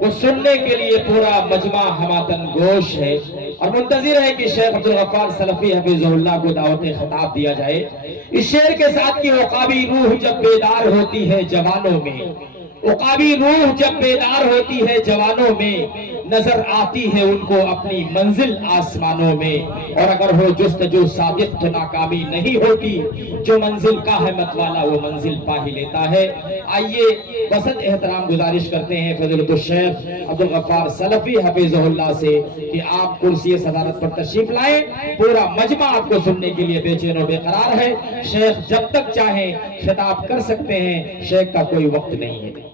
وہ سننے کے لیے پورا مجمع ہماتن گوش ہے اور منتظر ہے کہ شیخ عبدالغفار سلفی حفظہ اللہ کو دعوت خطاب دیا جائے۔ اس شعر کے ساتھ کی عقابی روح جب بیدار ہوتی ہے جوانوں میں، عقابی روح جب بیدار ہوتی ہے جوانوں میں، نظر آتی ہے ان کو اپنی منزل آسمانوں میں، اور اگر ہو جستجو صادق تو ناکامی نہیں ہوتی، جو منزل کا ہے مت والا وہ منزل پا ہی لیتا ہے۔ آئیے بسط احترام گزارش کرتے ہیں فضیلت الشیخ عبدالغفار سلفی حفظہ اللہ سے کہ آپ کرسی صدارت پر تشریف لائیں۔ پورا مجمع آپ کو سننے کے لیے بے چین و بے قرار ہے۔ شیخ جب تک چاہیں خطاب کر سکتے ہیں، شیخ کا کوئی وقت نہیں ہے۔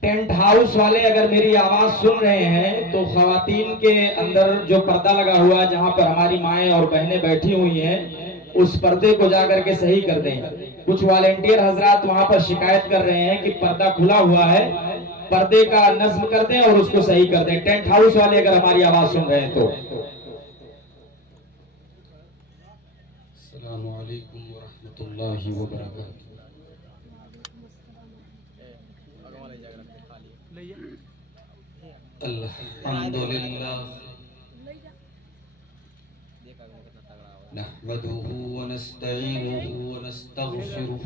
ٹینٹ ہاؤس والے اگر میری آواز سن رہے ہیں تو خواتین کے اندر جو پردہ لگا ہوا ہے جہاں پر ہماری مائیں اور بہنیں بیٹھی ہوئی ہیں، اس پردے کو جا کر کے صحیح کر دیں۔ کچھ والنٹیئر حضرات وہاں پر شکایت کر رہے ہیں کہ پردہ کھلا ہوا ہے، پردے کا نصب کر دیں اور اس کو صحیح کر دیں۔ ٹینٹ ہاؤس والے اگر ہماری آواز سن رہے ہیں تو السلام علیکم ورحمۃ اللہ وبرکاتہ۔ الحمدللہ نحمده ونستعینه ونستغفره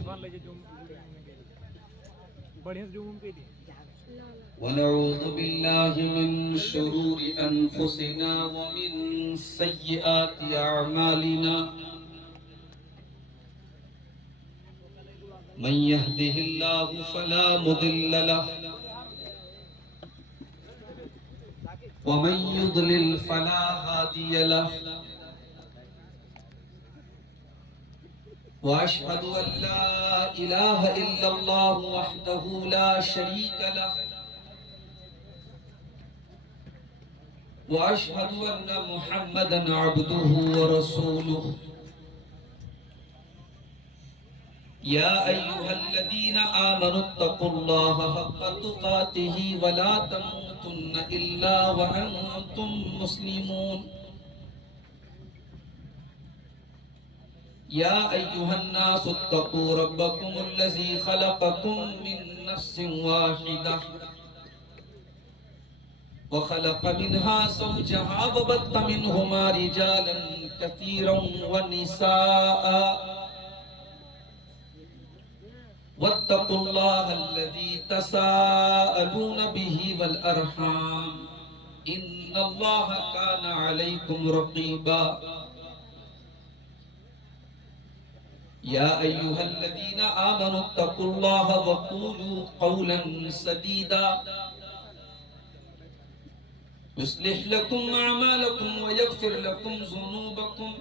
ونعوذ بالله من شرور انفسنا ومن سیئات اعمالنا، من يهده الله فلا مضل له ومن يضلل فلا هادي له، واشهد ان لا اله الا الله وحده لا شريك له، واشهد ان محمدا عبده ورسوله۔ يا أيها الذين آمنوا اتقوا الله حق تقاته ولا تموتن إلا وأنتم مسلمون۔ يا أيها الناس اتقوا ربكم الذي خلقكم من نفس واحدة وخلق منها زوجها وبث منهما رجالا كثيرا ونساء، واتقوا الله الذي تساءلون به والأرحام إن الله كان عليكم رقيبا۔ يا أيها الذين آمنوا اتقوا الله وقولوا قولا سديدا يصلح لكم أعمالكم ويغفر لكم ذنوبكم،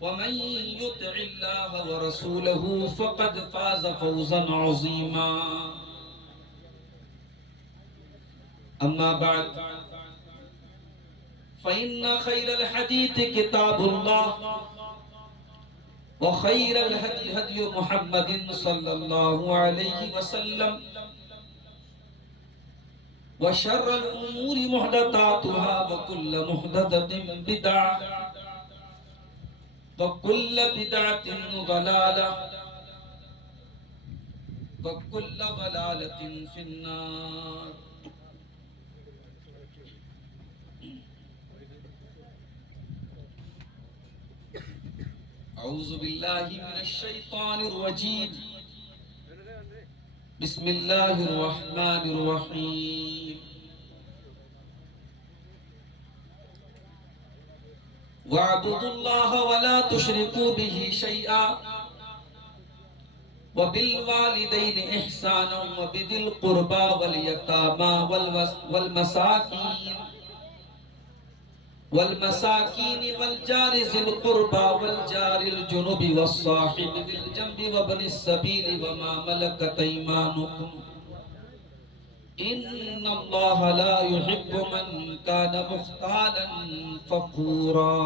ومن يطع الله ورسوله فقد فاز فوزا عظيما۔ أما بعد فإن خير الحديث كتاب الله، وخير الهدي هدي محمد صلى الله عليه وسلم، وشر الأمور محدثاتها وكل محدثة بدعة وكل بدعة ضلالة وكل ضلالة في النار۔ أعوذ بالله من الشيطان الرجيم، بسم الله الرحمن الرحيم۔ واعبدوا الله ولا تشركوا به شيئا وبالوالدين إحسانا وبذي القربى واليتامى والمساكين والجار ذي القربى والجار الجنب والصاحب بالجنب وابن السبيل وما ملكت أيمانكم إن الله لا يحب من كان مختالا فخورا۔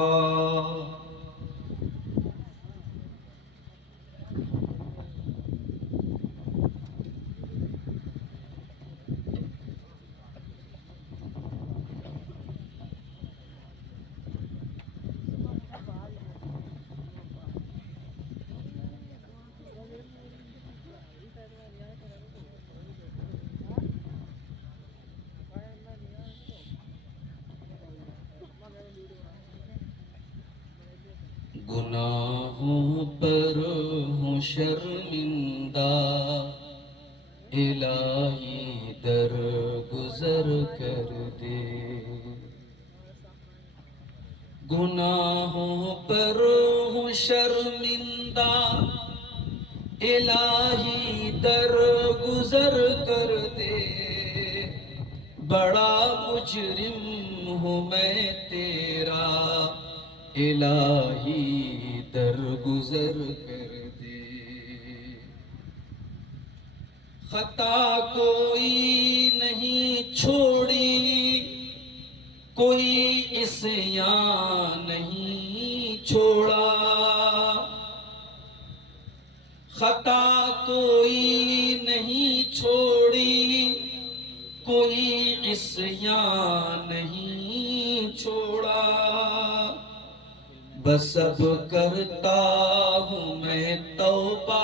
گناہوں پر ہوں شرمندہ، الہی در گزر کر دے۔ گناہوں پر ہوں شرمندہ، الہی در گزر کر دے۔ بڑا مجرم ہوں میں تیرا، الہی در گزر کر دے۔ خطا کوئی نہیں چھوڑی، کوئی عصیان نہیں چھوڑا۔ خطا کوئی نہیں چھوڑی، کوئی عصیان نہیں چھوڑا۔ بس اب کرتا ہوں میں توبہ،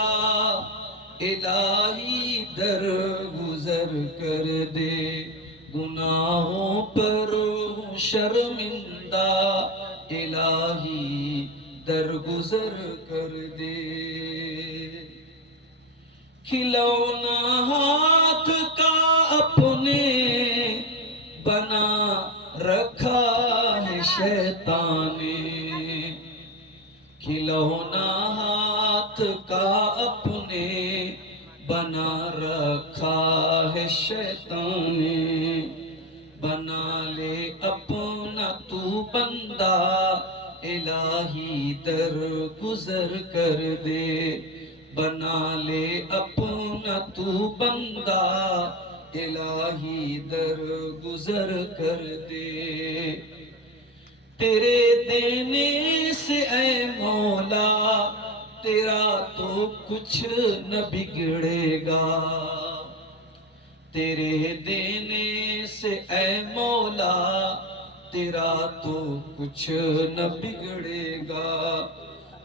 الہی در گزر کر دے۔ گناہوں پر ہوں شرمندہ، الہی در گزر کر دے۔ کھلونا ہاتھ کا اپنے بنا رکھا ہے شیطان نے، کھلونا ہاتھ کا اپنے بنا رکھا ہے شیطان نے۔ بنا لے اپنا تو بندہ، الہی در گزر کر دے۔ بنا لے اپنا تو بندہ، الہی در گزر کر دے۔ تیرے دینے سے اے مولا، تیرا تو کچھ نہ بگڑے گا۔ تیرے دینے سے اے مولا، تیرا تو کچھ نہ بگڑے گا۔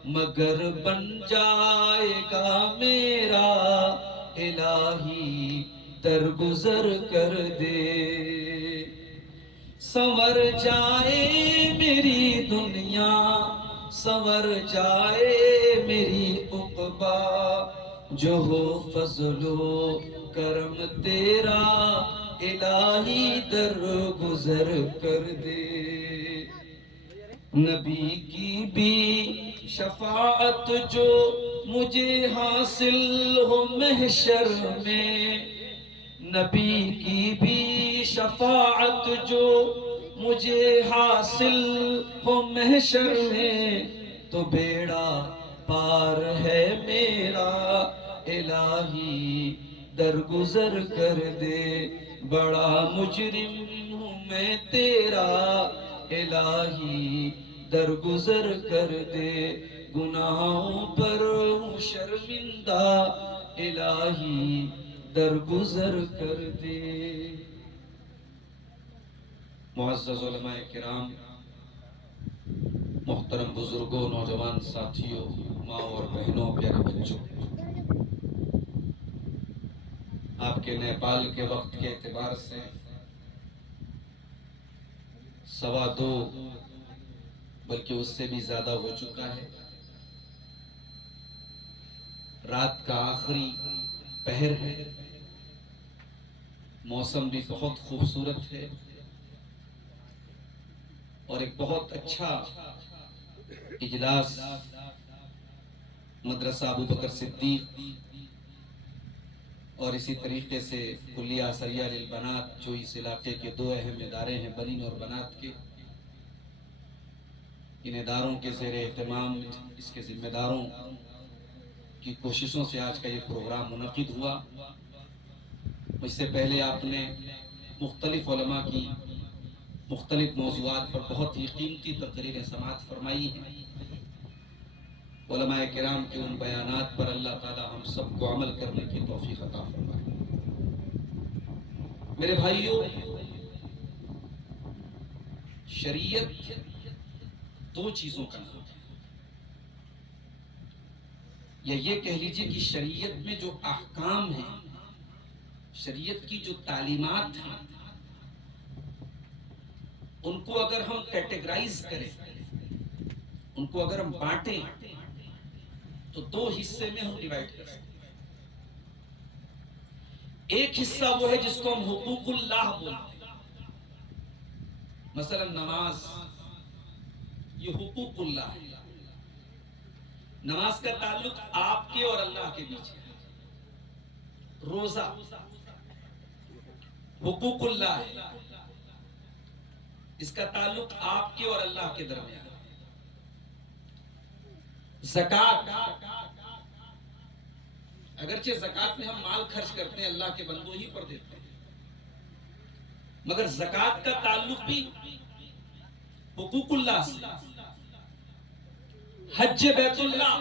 مگر بن جائے گا میرا، الہی در گزر کر دے۔ سنور جائے میری دنیا، سنور جائے میری عقبا، جو ہو فضل و کرم تیرا، الہی در گزر کر دے۔ نبی کی بھی شفاعت جو مجھے حاصل ہو محشر میں، نبی کی بھی شفاعت جو مجھے حاصل ہو محشر میں، تو بیڑا پار ہے میرا، الہی در گزر کر دے۔ بڑا مجرم ہوں میں تیرا، الہی در گزر کر دے۔ گناہوں پر ہوں شرمندہ، الہی در گزر کر دے۔ معزز علماء کرام، محترم بزرگوں، نوجوان ساتھیوں، ماں اور بہنوں، پیارے بچوں، آپ کے نیپال کے وقت کے اعتبار سے 2:15 بلکہ اس سے بھی زیادہ ہو چکا ہے۔ رات کا آخری پہر ہے، موسم بھی بہت خوبصورت ہے، اور ایک بہت اچھا اجلاس مدرسہ ابو بکر صدیق اور اسی طریقے سے کلیہ اثریہ للبنات، جو اس علاقے کے 2 اہم ادارے ہیں، بنین اور بنات کے، ان اداروں کے زیر اہتمام اس کے ذمہ داروں کی کوششوں سے آج کا یہ پروگرام منعقد ہوا۔ مجھ سے پہلے آپ نے مختلف علماء کی مختلف موضوعات پر بہت ہی قیمتی تقریریں سماعت فرمائی ہیں۔ علماء کرام کے ان بیانات پر اللہ تعالی ہم سب کو عمل کرنے کی توفیق عطا فرمائے۔ میرے بھائیوں، شریعت 2 چیزوں کا نام ہے، یا یہ کہہ لیجئے کہ شریعت میں جو احکام ہیں، شریعت کی جو تعلیمات ہیں، ان کو اگر ہم کیٹیگرائز کریں، ان کو اگر ہم بانٹیں، تو دو حصے میں ہم ڈیوائڈ کر سکتے ہیں۔ ایک حصہ وہ ہے جس کو ہم حقوق اللہ بولتے ہیں، مثلا نماز، یہ حقوق اللہ ہے۔ نماز کا تعلق آپ کے اور اللہ کے بیچ ہے۔ روزہ حقوق اللہ ہے، اس کا تعلق آپ کے اور اللہ کے درمیان۔ زکات، اگرچہ زکات میں ہم مال خرچ کرتے ہیں، اللہ کے بندوں ہی پر دیتے ہیں، مگر زکات کا تعلق بھی حقوق اللہ سے۔ حج بیت اللہ،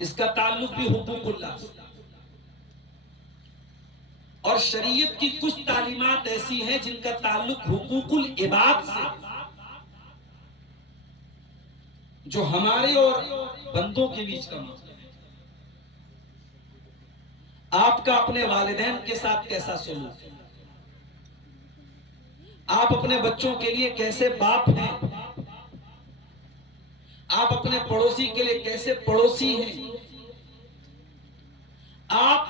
اس کا تعلق بھی حقوق اللہ سے۔ اور شریعت کی کچھ تعلیمات ایسی ہیں جن کا تعلق حقوق العباد سے، جو ہمارے اور بندوں کے بیچ کا مسئلہ ہے۔ آپ کا اپنے والدین کے ساتھ کیسا سلوک ہے، آپ اپنے بچوں کے لیے کیسے باپ ہیں، آپ اپنے پڑوسی کے لیے کیسے پڑوسی ہیں، آپ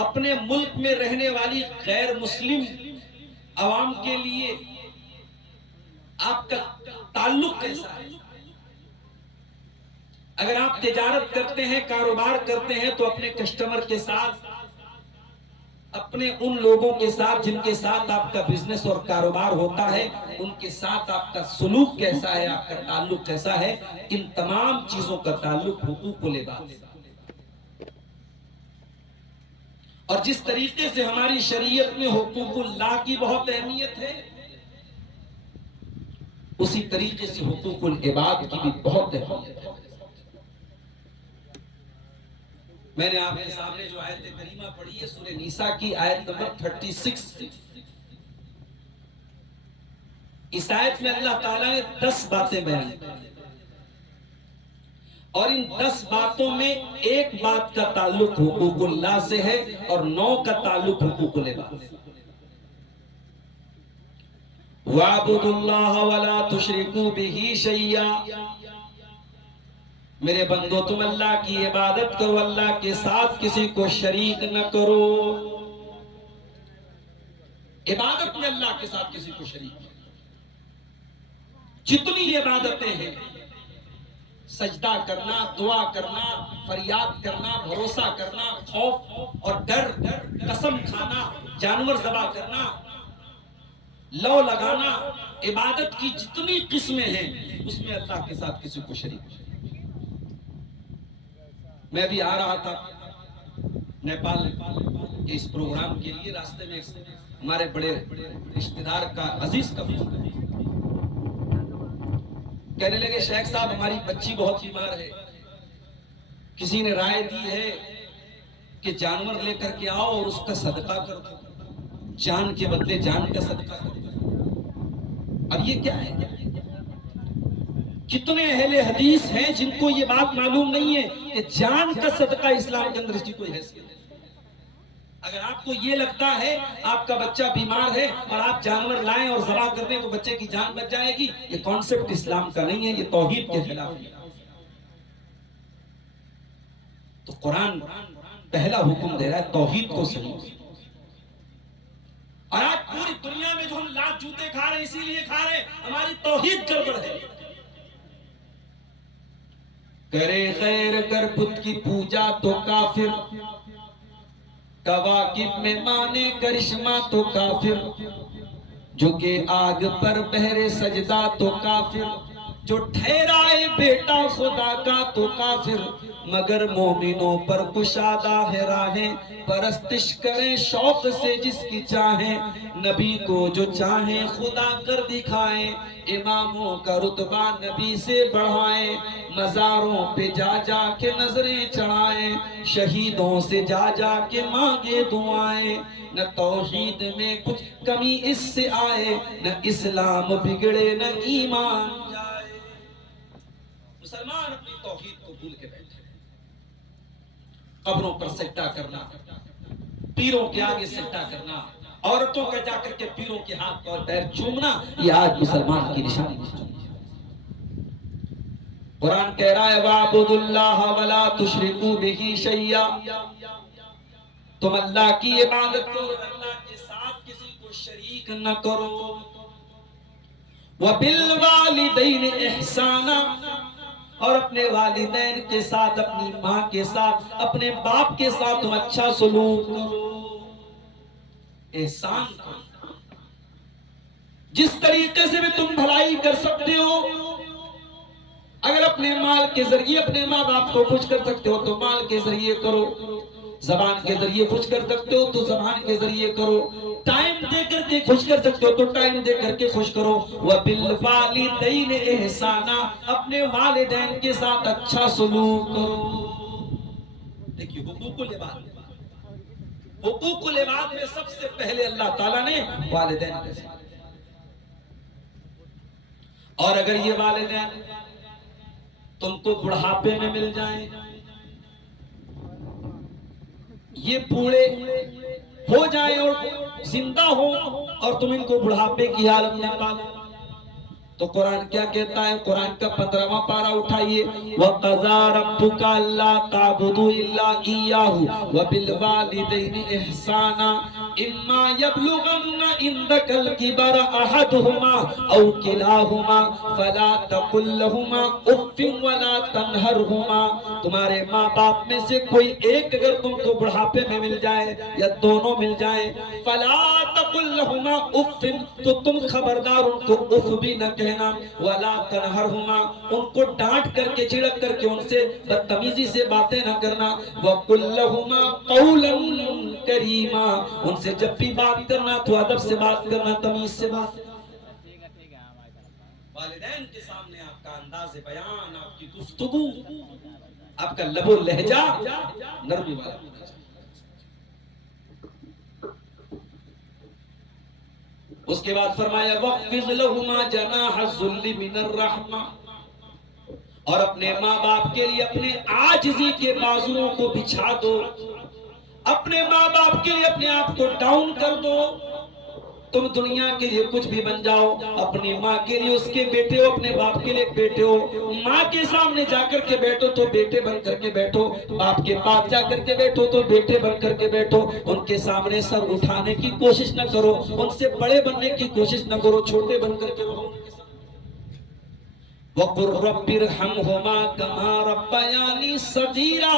اپنے ملک میں رہنے والی غیر مسلم عوام کے لیے آپ کا تعلق کیسا ہے۔ اگر آپ تجارت کرتے ہیں، کاروبار کرتے ہیں، تو اپنے کسٹمر کے ساتھ، اپنے ان لوگوں کے ساتھ جن کے ساتھ آپ کا بزنس اور کاروبار ہوتا ہے، ان کے ساتھ آپ کا سلوک کیسا ہے، آپ کا تعلق کیسا ہے۔ ان تمام چیزوں کا تعلق حقوق العباد سے۔ اور جس طریقے سے ہماری شریعت میں حقوق اللہ کی بہت اہمیت ہے، اسی طریقے سے حقوق العباد کی بھی بہت اہمیت ہے۔ میں نے آپ کے سامنے جو آیت کریمہ پڑھی ہے سورہ نساء کی آیت نمبر 36، اس آیت میں اللہ تعالیٰ نے 10 باتیں بیان کی، اور ان 10 باتوں میں ایک بات کا تعلق حقوق اللہ سے ہے اور 9 کا تعلق حقوق العباد سے۔ وَاعْبُدُوا اللَّهَ وَلَا تُشْرِكُوا بِهِ شَيْئًا، میرے بندو تم اللہ کی عبادت کرو، اللہ کے ساتھ کسی کو شریک نہ کرو۔ عبادت میں اللہ کے ساتھ کسی کو شریک نہ کرو۔ جتنی عبادتیں ہیں، سجدہ کرنا، دعا کرنا، فریاد کرنا، بھروسہ کرنا، خوف اور ڈر، قسم کھانا، جانور ذبح کرنا، لو لگانا، عبادت کی جتنی قسمیں ہیں اس میں اللہ کے ساتھ کسی کو شریک نہیں۔ میں بھی آ رہا تھا نیپال کے اس پروگرام کے لیے، راستے میں ہمارے بڑے رشتہ دار کا عزیز کا فون آیا، کہنے لگے شیخ صاحب ہماری بچی بہت بیمار ہے، کسی نے رائے دی ہے کہ جانور لے کر کے آؤ اور اس کا صدقہ کر دو، جان کے بدلے جان کا صدقہ کر دو۔ اب یہ کیا ہے؟ کتنے اہل حدیث ہیں جن کو یہ بات معلوم نہیں ہے کہ جان کا صدقہ اسلام کے اندر اس کی کوئی حیثیت ہے۔ اگر آپ کو یہ لگتا ہے آپ کا بچہ بیمار ہے اور آپ جانور لائیں اور ذبح کر دیں تو بچے کی جان بچ جائے گی، یہ کانسیپٹ اسلام کا نہیں ہے، یہ توحید کے خلاف ہے۔ تو قرآن پہلا حکم دے رہا ہے توحید کو صحیح۔ اور آج پوری دنیا میں جو ہم لات جوتے کھا رہے ہیں اسی لیے کھا رہے ہیں، ہماری توحید گڑبڑ ہے۔ کرے خیر کر بت کی پوجا تو کافر، کواکب میں مانے کرشمہ تو کافر، جھکے آگ پر بہرے سجدہ تو کافر، جو ٹھہرائے بیٹا خدا کا تو کافر، مگر مومنوں پر کشادہ ہے راہیں، پرستش کریں شوق سے جس کی چاہیں، نبی کو جو چاہیں خدا کر دکھائیں، اماموں کا رتبہ نبی سے بڑھائیں، مزاروں پہ جا جا کے نظریں چڑھائیں، شہیدوں سے جا جا کے مانگے دعائیں، نہ توحید میں کچھ کمی اس سے آئے، نہ اسلام بگڑے نہ ایمان جائے۔ مسلمان اپنی توحید کو بھول کے بیٹھے، قبروں پر سجدہ کرنا، پیروں کے آگے سجدہ کرنا، عورتوں کا جا کر کے پیروں کے ہاتھ اور پیر چومنا، یہ آج مسلمان کی نشانی ہے۔ قرآن کہہ رہا ہے وَاعْبُدُوا اللَّهَ وَلَا تُشْرِكُوا بِهِ شَيْئًا، تم اللہ کی عبادت کرو اور اللہ کے ساتھ کسی کو شریک نہ کرو۔ وَبِالْوَالِدَيْنِ إِحْسَانًا، اور اپنے والدین کے ساتھ، اپنی ماں کے ساتھ، اپنے باپ کے ساتھ تم اچھا سلوک کرو، احسان کرو۔ جس طریقے سے بھی تم بھلائی کر سکتے ہو، اگر اپنے مال کے ذریعے اپنے ماں باپ کو خوش کر سکتے ہو تو مال کے ذریعے کرو، زبان کے ذریعے خوش کر سکتے ہو تو زبان کے ذریعے کرو، ٹائم دے کر کے خوش کر سکتے ہو تو ٹائم دے کر کے خوش کرو۔ وَبِالْوَالِدَيْنِ إِحْسَانًا، اپنے والدین کے ساتھ اچھا سلوک کرو۔ دیکھیے حقوق العباد، حقوق العباد میں سب سے پہلے اللہ تعالیٰ نے والدین کے ساتھ، اور اگر یہ والدین تم کو بڑھاپے میں مل جائیں، یہ بوڑھے ہو جائیں اور زندہ ہو اور تم ان کو بڑھاپے کی حالت میں پالو، تو قرآن کیا کہتا ہے؟ قرآن کا 15واں پارہ اٹھائیے، وَقَضَىٰ رَبُّكَ أَلَّا تَعْبُدُوا إِلَّا إِيَّاهُ وَبِالْوَالِدَيْنِ إِحْسَانًا إِمَّا يَبْلُغَنَّ عِندَكَ الْكِبَرَ أَحَدُهُمَا أَوْ كِلَاهُمَا فَلَا تَقُل لَّهُمَا أُفٍّ وَلَا تَنْهَرْهُمَا، تمہارے ماں باپ میں سے کوئی ایک اگر تم کو بڑھاپے میں مل جائے یا دونوں مل جائیں، فَلَا تَقُل لَّهُمَا أُفٍّ، تو تم خبردار ان کو اف بھی نہ کہنا، وَلَا تَنْهَرْهُمَا، ان کو ڈانٹ کر کے جھڑک کر کے ان سے بدتمیزی سے باتیں نہ کرنا، وَقُلْ لَهُمَا قَوْلًا كَرِيمًا، ان سے جب بھی بات کرنا تو ادب سے بات کرنا، تمیز سے بات کرنا۔ والدین کے سامنے آپ کا انداز بیان، آپ کی گفتگو، آپ کا لب و لہجہ نرمی والا ہونا چاہیے۔ اس کے بعد فرمایا وَاخْفِضْ لَهُمَا جَنَاحَ الذُّلِّ مِنَ الرَّحْمَةِ، اور اپنے ماں باپ کے لیے اپنے عاجزی کے بازوؤں کو بچھا دو، اپنے ماں باپ کے لیے اپنے آپ کو ڈاؤن کر دو۔ تم دنیا کے لیے کچھ بھی بن جاؤ، اپنی ماں کے لیے اس کے بیٹے ہو، اپنے باپ کے لیے بیٹے ہو، ماں کے سامنے جا کر کے بیٹھو تو بیٹے بن کر کے بیٹھو، باپ کے پاس جا کر کے بیٹھو تو بیٹے بن کر کے بیٹھو، ان کے سامنے سر اٹھانے کی کوشش نہ کرو، ان سے بڑے بننے کی کوشش نہ کرو، چھوٹے بن کر کے رہو۔ وَقُلْ رَبِّ ارْحَمْهُمَا كَمَا رَبَّيَانِي صَغِيرًا،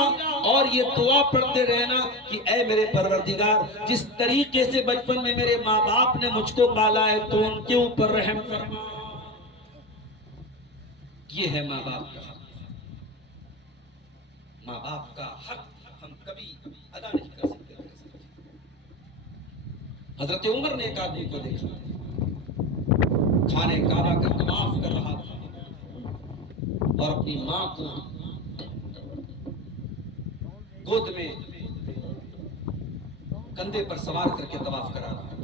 اور یہ دعا پڑھتے رہنا کہ اے میرے پروردگار، جس طریقے سے بچپن میں میرے ماں باپ نے مجھ کو پالا ہے تو ان کے اوپر رحم فرما۔ یہ ہے ماں باپ کا حق، ماں باپ کا حق ہم کبھی ادا نہیں کر سکتے۔ حضرت عمر نے ایک آدمی کو دیکھا، خانہ کعبہ کا طواف کر رہا تھا اور اپنی ماں کو گود میں کندھے پر سوار کر کے طواف کرا رہا تھا۔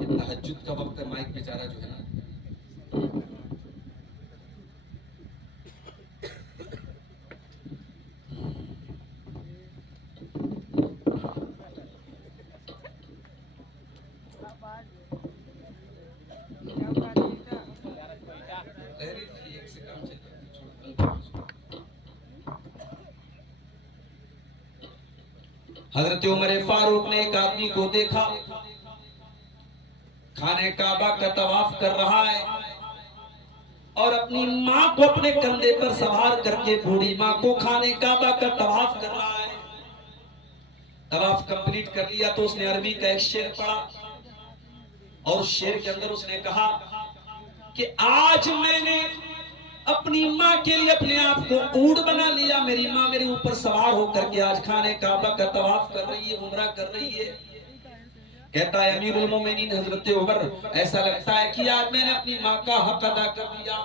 یہ تہجد کا وقت ہے، مائک بیچارہ جو ہے نا، حضرت عمر فاروق نے ایک آدمی کو دیکھا خانہ کعبہ کا طواف کر رہا ہے اور اپنی ماں کو اپنے کندھے پر سوار کر کے، بوڑھی ماں کو خانہ کعبہ کا طواف کر رہا ہے۔ طواف کمپلیٹ کر لیا تو اس نے عربی کا ایک شعر پڑھا اور اس شعر کے اندر اس نے کہا کہ آج میں نے اپنی ماں کے لیے اپنے آپ کو اونٹ بنا لیا، میری ماں میرے اوپر سوار ہو کر کے آج خانہ کعبہ کا طواف کر رہی ہے، عمرہ کر رہی ہے۔ کہتا ہے امیر المومنین حضرت عمر، ایسا لگتا ہے کہ آج میں نے اپنی ماں کا حق ادا کر دیا۔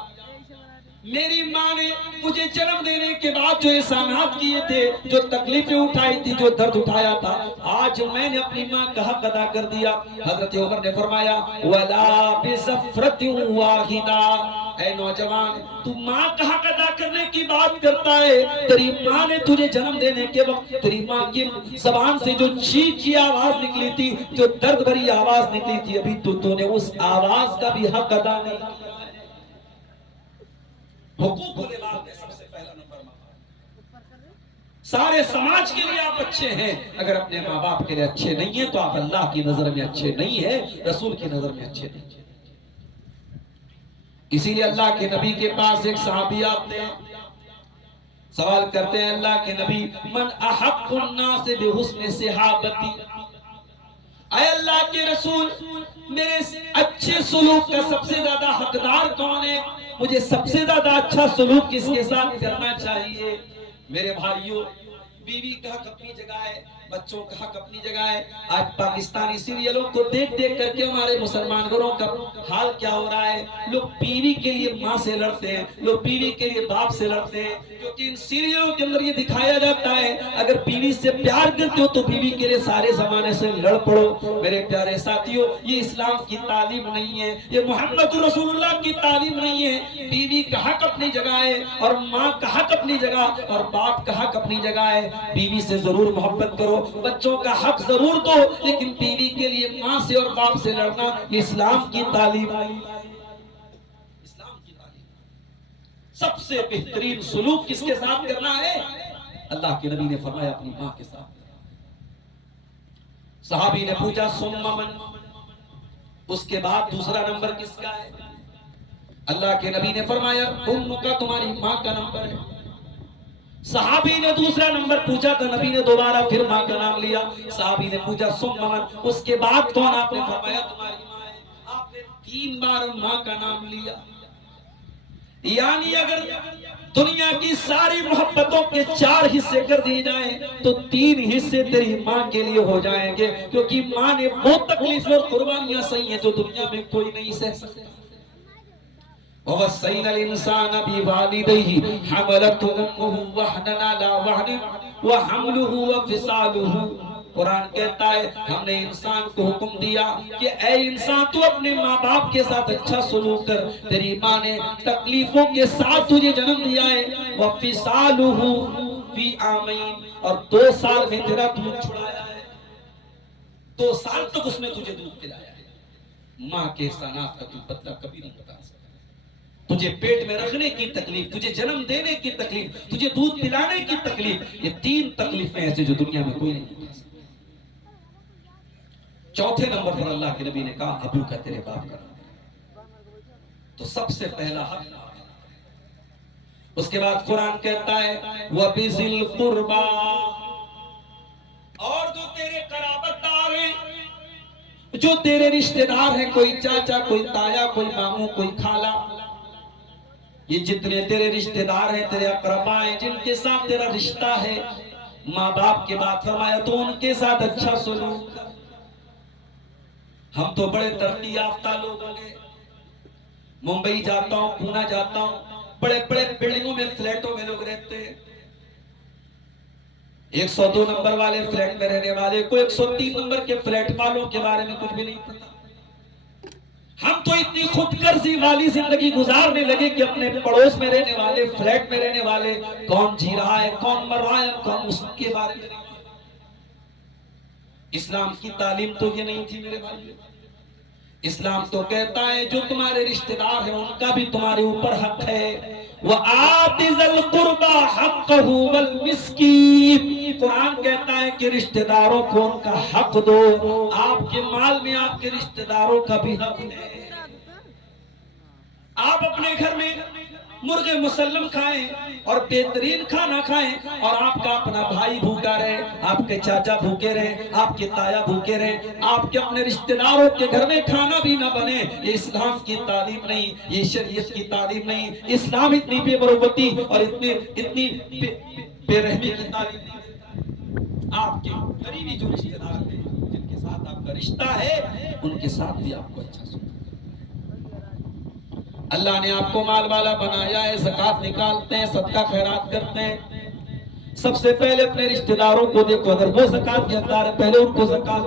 میری ماں نے مجھے جنم دینے کے بعد جو احسانات کیے تھے، جو تکلیفیں اٹھائی تھی، جو درد اٹھایا تھا، آج میں نے اپنی ماں کا حق ادا کر دیا۔ حضرت عمر نے فرمایا وَلَا بِزَفْرَةٍ وَاحِدَةٍ، اے نوجوان، تو ماں کا حق ادا کرنے کی بات کرتا ہے، تیری ماں نے تجھے جنم دینے کے وقت تیری ماں کی زبان سے جو چیخ کی آواز نکلی تھی، جو درد بھری آواز نکلی تھی، ابھی تو نے اس آواز کا بھی حق ادا نہیں کیا۔ حقوق العباد میں سب سے پہلا نمبر ماں باپ۔ سارے سماج کے لیے آپ اچھے ہیں، اگر اپنے ماں باپ کے لیے اچھے نہیں ہیں تو آپ اللہ کی نظر میں اچھے نہیں ہیں، رسول کی نظر میں اچھے نہیں ہیں۔ اسی لیے اللہ کے نبی کے پاس ایک صحابی آتے ہیں، سوال کرتے ہیں اللہ کے نبی من احق الناس بحسن صحابتی، اے اللہ کے رسول میرے اچھے سلوک کا سب سے زیادہ حقدار کون ہے؟ مجھے سب سے زیادہ اچھا سلوک کس کے ساتھ کرنا چاہیے؟ میرے بھائیوں، بیوی کا حق اپنی جگہ ہے، بچوں کا حق اپنی جگہ ہے۔ آج پاکستانی سیریلوں کو دیکھ دیکھ کر کے ہمارے مسلمان گھروں کا حال کیا ہو رہا ہے؟ لوگ بیوی کے لیے ماں سے لڑتے ہیں، لوگ بیوی کے لیے باپ سے لڑتے ہیں، کیونکہ ان سیریلوں کے اندر یہ دکھایا جاتا ہے اگر بیوی سے پیار کرتے ہو تو بیوی کے لیے سارے زمانے سے لڑ پڑو۔ میرے پیارے ساتھیوں، یہ اسلام کی تعلیم نہیں ہے، یہ محمد رسول اللہ کی تعلیم نہیں ہے۔ بیوی کا حق اپنی جگہ ہے، اور ماں کا حق اپنی جگہ، اور باپ کا حق اپنی جگہ ہے۔ بیوی سے ضرور محبت کرو، بچوں کا حق ضرور دو، لیکن بیوی کے لیے ماں سے اور باپ سے لڑنا یہ اسلام کی تعلیم نہیں۔ اسلام کی تعلیم سب سے بہترین سلوک کس کے ساتھ کرنا ہے؟ اللہ کے نبی نے فرمایا اپنی ماں کے ساتھ۔ صحابی نے پوچھا ثم من، اس کے بعد دوسرا نمبر کس کا ہے؟ اللہ کے نبی نے فرمایا ام کا، تمہاری ماں کا نمبر ہے۔ صحابی نے دوسرا نمبر پوچھا تو نبی نے دوبارہ پھر ماں کا نام لیا۔ صحابی نے پوچھا ثم من، اس کے بعد کون؟ آپ نے فرمایا تمہاری ماں ہے۔ آپ نے 3 بار ماں کا نام لیا۔ یعنی اگر دنیا کی ساری محبتوں کے 4 حصے کر دیے جائیں تو 3 حصے تیری ماں کے لیے ہو جائیں گے، کیونکہ ماں نے وہ تکلیفیں اور قربانیاں سہی ہیں جو دنیا میں کوئی نہیں سہ سکتا۔ وَوَصَّيْنَا الْإِنسَانَ بِوَالِدَيْهِ حَمَلَتْهُ أُمُّهُ وَهْنًا عَلَىٰ وَهْنٍ وَحَمْلُهُ وَفِصَالُهُ۔ قرآن کہتا ہے ہم نے انسان کو حکم دیا کہ اے انسان تو اپنے ماں باپ کے ساتھ اچھا سلوک کر، تیری ماں نے تکلیفوں کے ساتھ تجھے جنم دیا ہے۔ وَفِصَالُهُ فِي عَامَيْنِ، اور 2 سال میں تیرا دودھ چھڑایا ہے، 2 سال تک اس نے تجھے دودھ پلایا ہے۔ ماں کے احسانات کا تو بدلہ کبھی نہیں بتا سکتا۔ تجھے پیٹ میں رکھنے کی تکلیف، تجھے جنم دینے کی تکلیف، تجھے دودھ پلانے کی تکلیف، یہ 3 تکلیفیں ایسے جو دنیا میں کوئی نہیں بتا سکتا۔ چوتھے نمبر پر اللہ کے نبی نے کہا ابو کا، تیرے باپ کا۔ تو سب سے پہلا حق۔ اس کے بعد قرآن کہتا ہے وَبِذِي الْقُرْبَى، اور جو تیرے قرابت دار ہیں، جو تیرے رشتہ دار ہیں، کوئی چاچا، کوئی تایا، کوئی ماموں، کوئی خالہ، یہ جتنے تیرے رشتہ دار ہیں، تیرے اقربا ہیں، جن کے ساتھ تیرا رشتہ ہے، ماں باپ کے بعد فرمایا تو ان کے ساتھ اچھا سلوک کر۔ ہم تو بڑے ترقی یافتہ لوگ ہو گئے، ممبئی جاتا ہوں، پونا جاتا ہوں، بڑے بڑے بلڈنگوں میں، فلیٹوں میں لوگ رہتے ہیں۔ 102 نمبر والے فلیٹ میں رہنے والے کو 103 نمبر کے فلیٹ والوں کے بارے میں کچھ بھی نہیں پتا۔ ہم تو اتنی خود غرضی والی زندگی گزارنے لگے کہ اپنے پڑوس میں رہنے والے، فلیٹ میں رہنے والے، کون جی رہا ہے، کون مر رہا ہے، کون اس کے بارے میں نہیں۔ اسلام کی تعلیم تو یہ نہیں تھی میرے بھائی۔ اسلام تو کہتا ہے جو تمہارے رشتہ دار ہیں ان کا بھی تمہارے اوپر حق ہے۔ وَآتِ ذَا الْقُرْبَى حَقَّهُ وَالْمِسْكِينَ، قرآن کہتا ہے کہ رشتہ داروں کو ان کا حق دو۔ آپ کے مال میں آپ کے رشتہ داروں کا بھی حق ہے۔ آپ اپنے گھر میں مرغ مسلم کھائیں اور بہترین کھانا کھائیں، اور آپ کا اپنا بھائی بھوکا رہے، آپ کے چاچا بھوکے رہے، آپ کے تایا بھوکے رہے، آپ کے اپنے رشتہ داروں کے گھر میں کھانا بھی نہ بنے، یہ اسلام کی تعلیم نہیں، یہ شریعت کی تعلیم نہیں۔ اسلام اتنی بے بروبتی اور اتنی بے رحمی کی تعلیم نہیں۔ آپ کے قریبی جو رشتہ دار ہیں، جن کے ساتھ آپ کا رشتہ ہے، ان کے ساتھ بھی آپ کو اچھا سلوک۔ اللہ نے آپ کو مال والا بنایا ہے، زکات نکالتے ہیں، صدقہ خیرات کرتے ہیں، سب سے پہلے اپنے رشتہ داروں کو دیکھو، اگر وہ زکات کے حقدار ہے پہلے ان کو زکات۔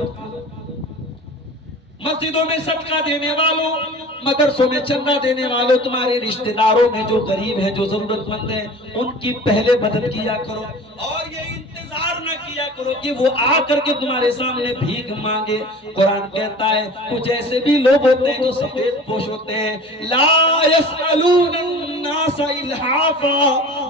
مسجدوں میں صدقہ دینے والوں، مدرسوں میں چندہ دینے والوں، تمہارے رشتہ داروں میں جو غریب ہیں، جو ضرورت مند ہیں، ان کی پہلے مدد کیا کرو، اور یہ انتظار نہ کیا کرو کہ وہ آ کر کے تمہارے سامنے بھیک مانگے۔ قرآن کہتا ہے کچھ ایسے بھی لوگ ہوتے ہیں جو سفید پوش ہوتے ہیں، لا يسألون الناس الحافا،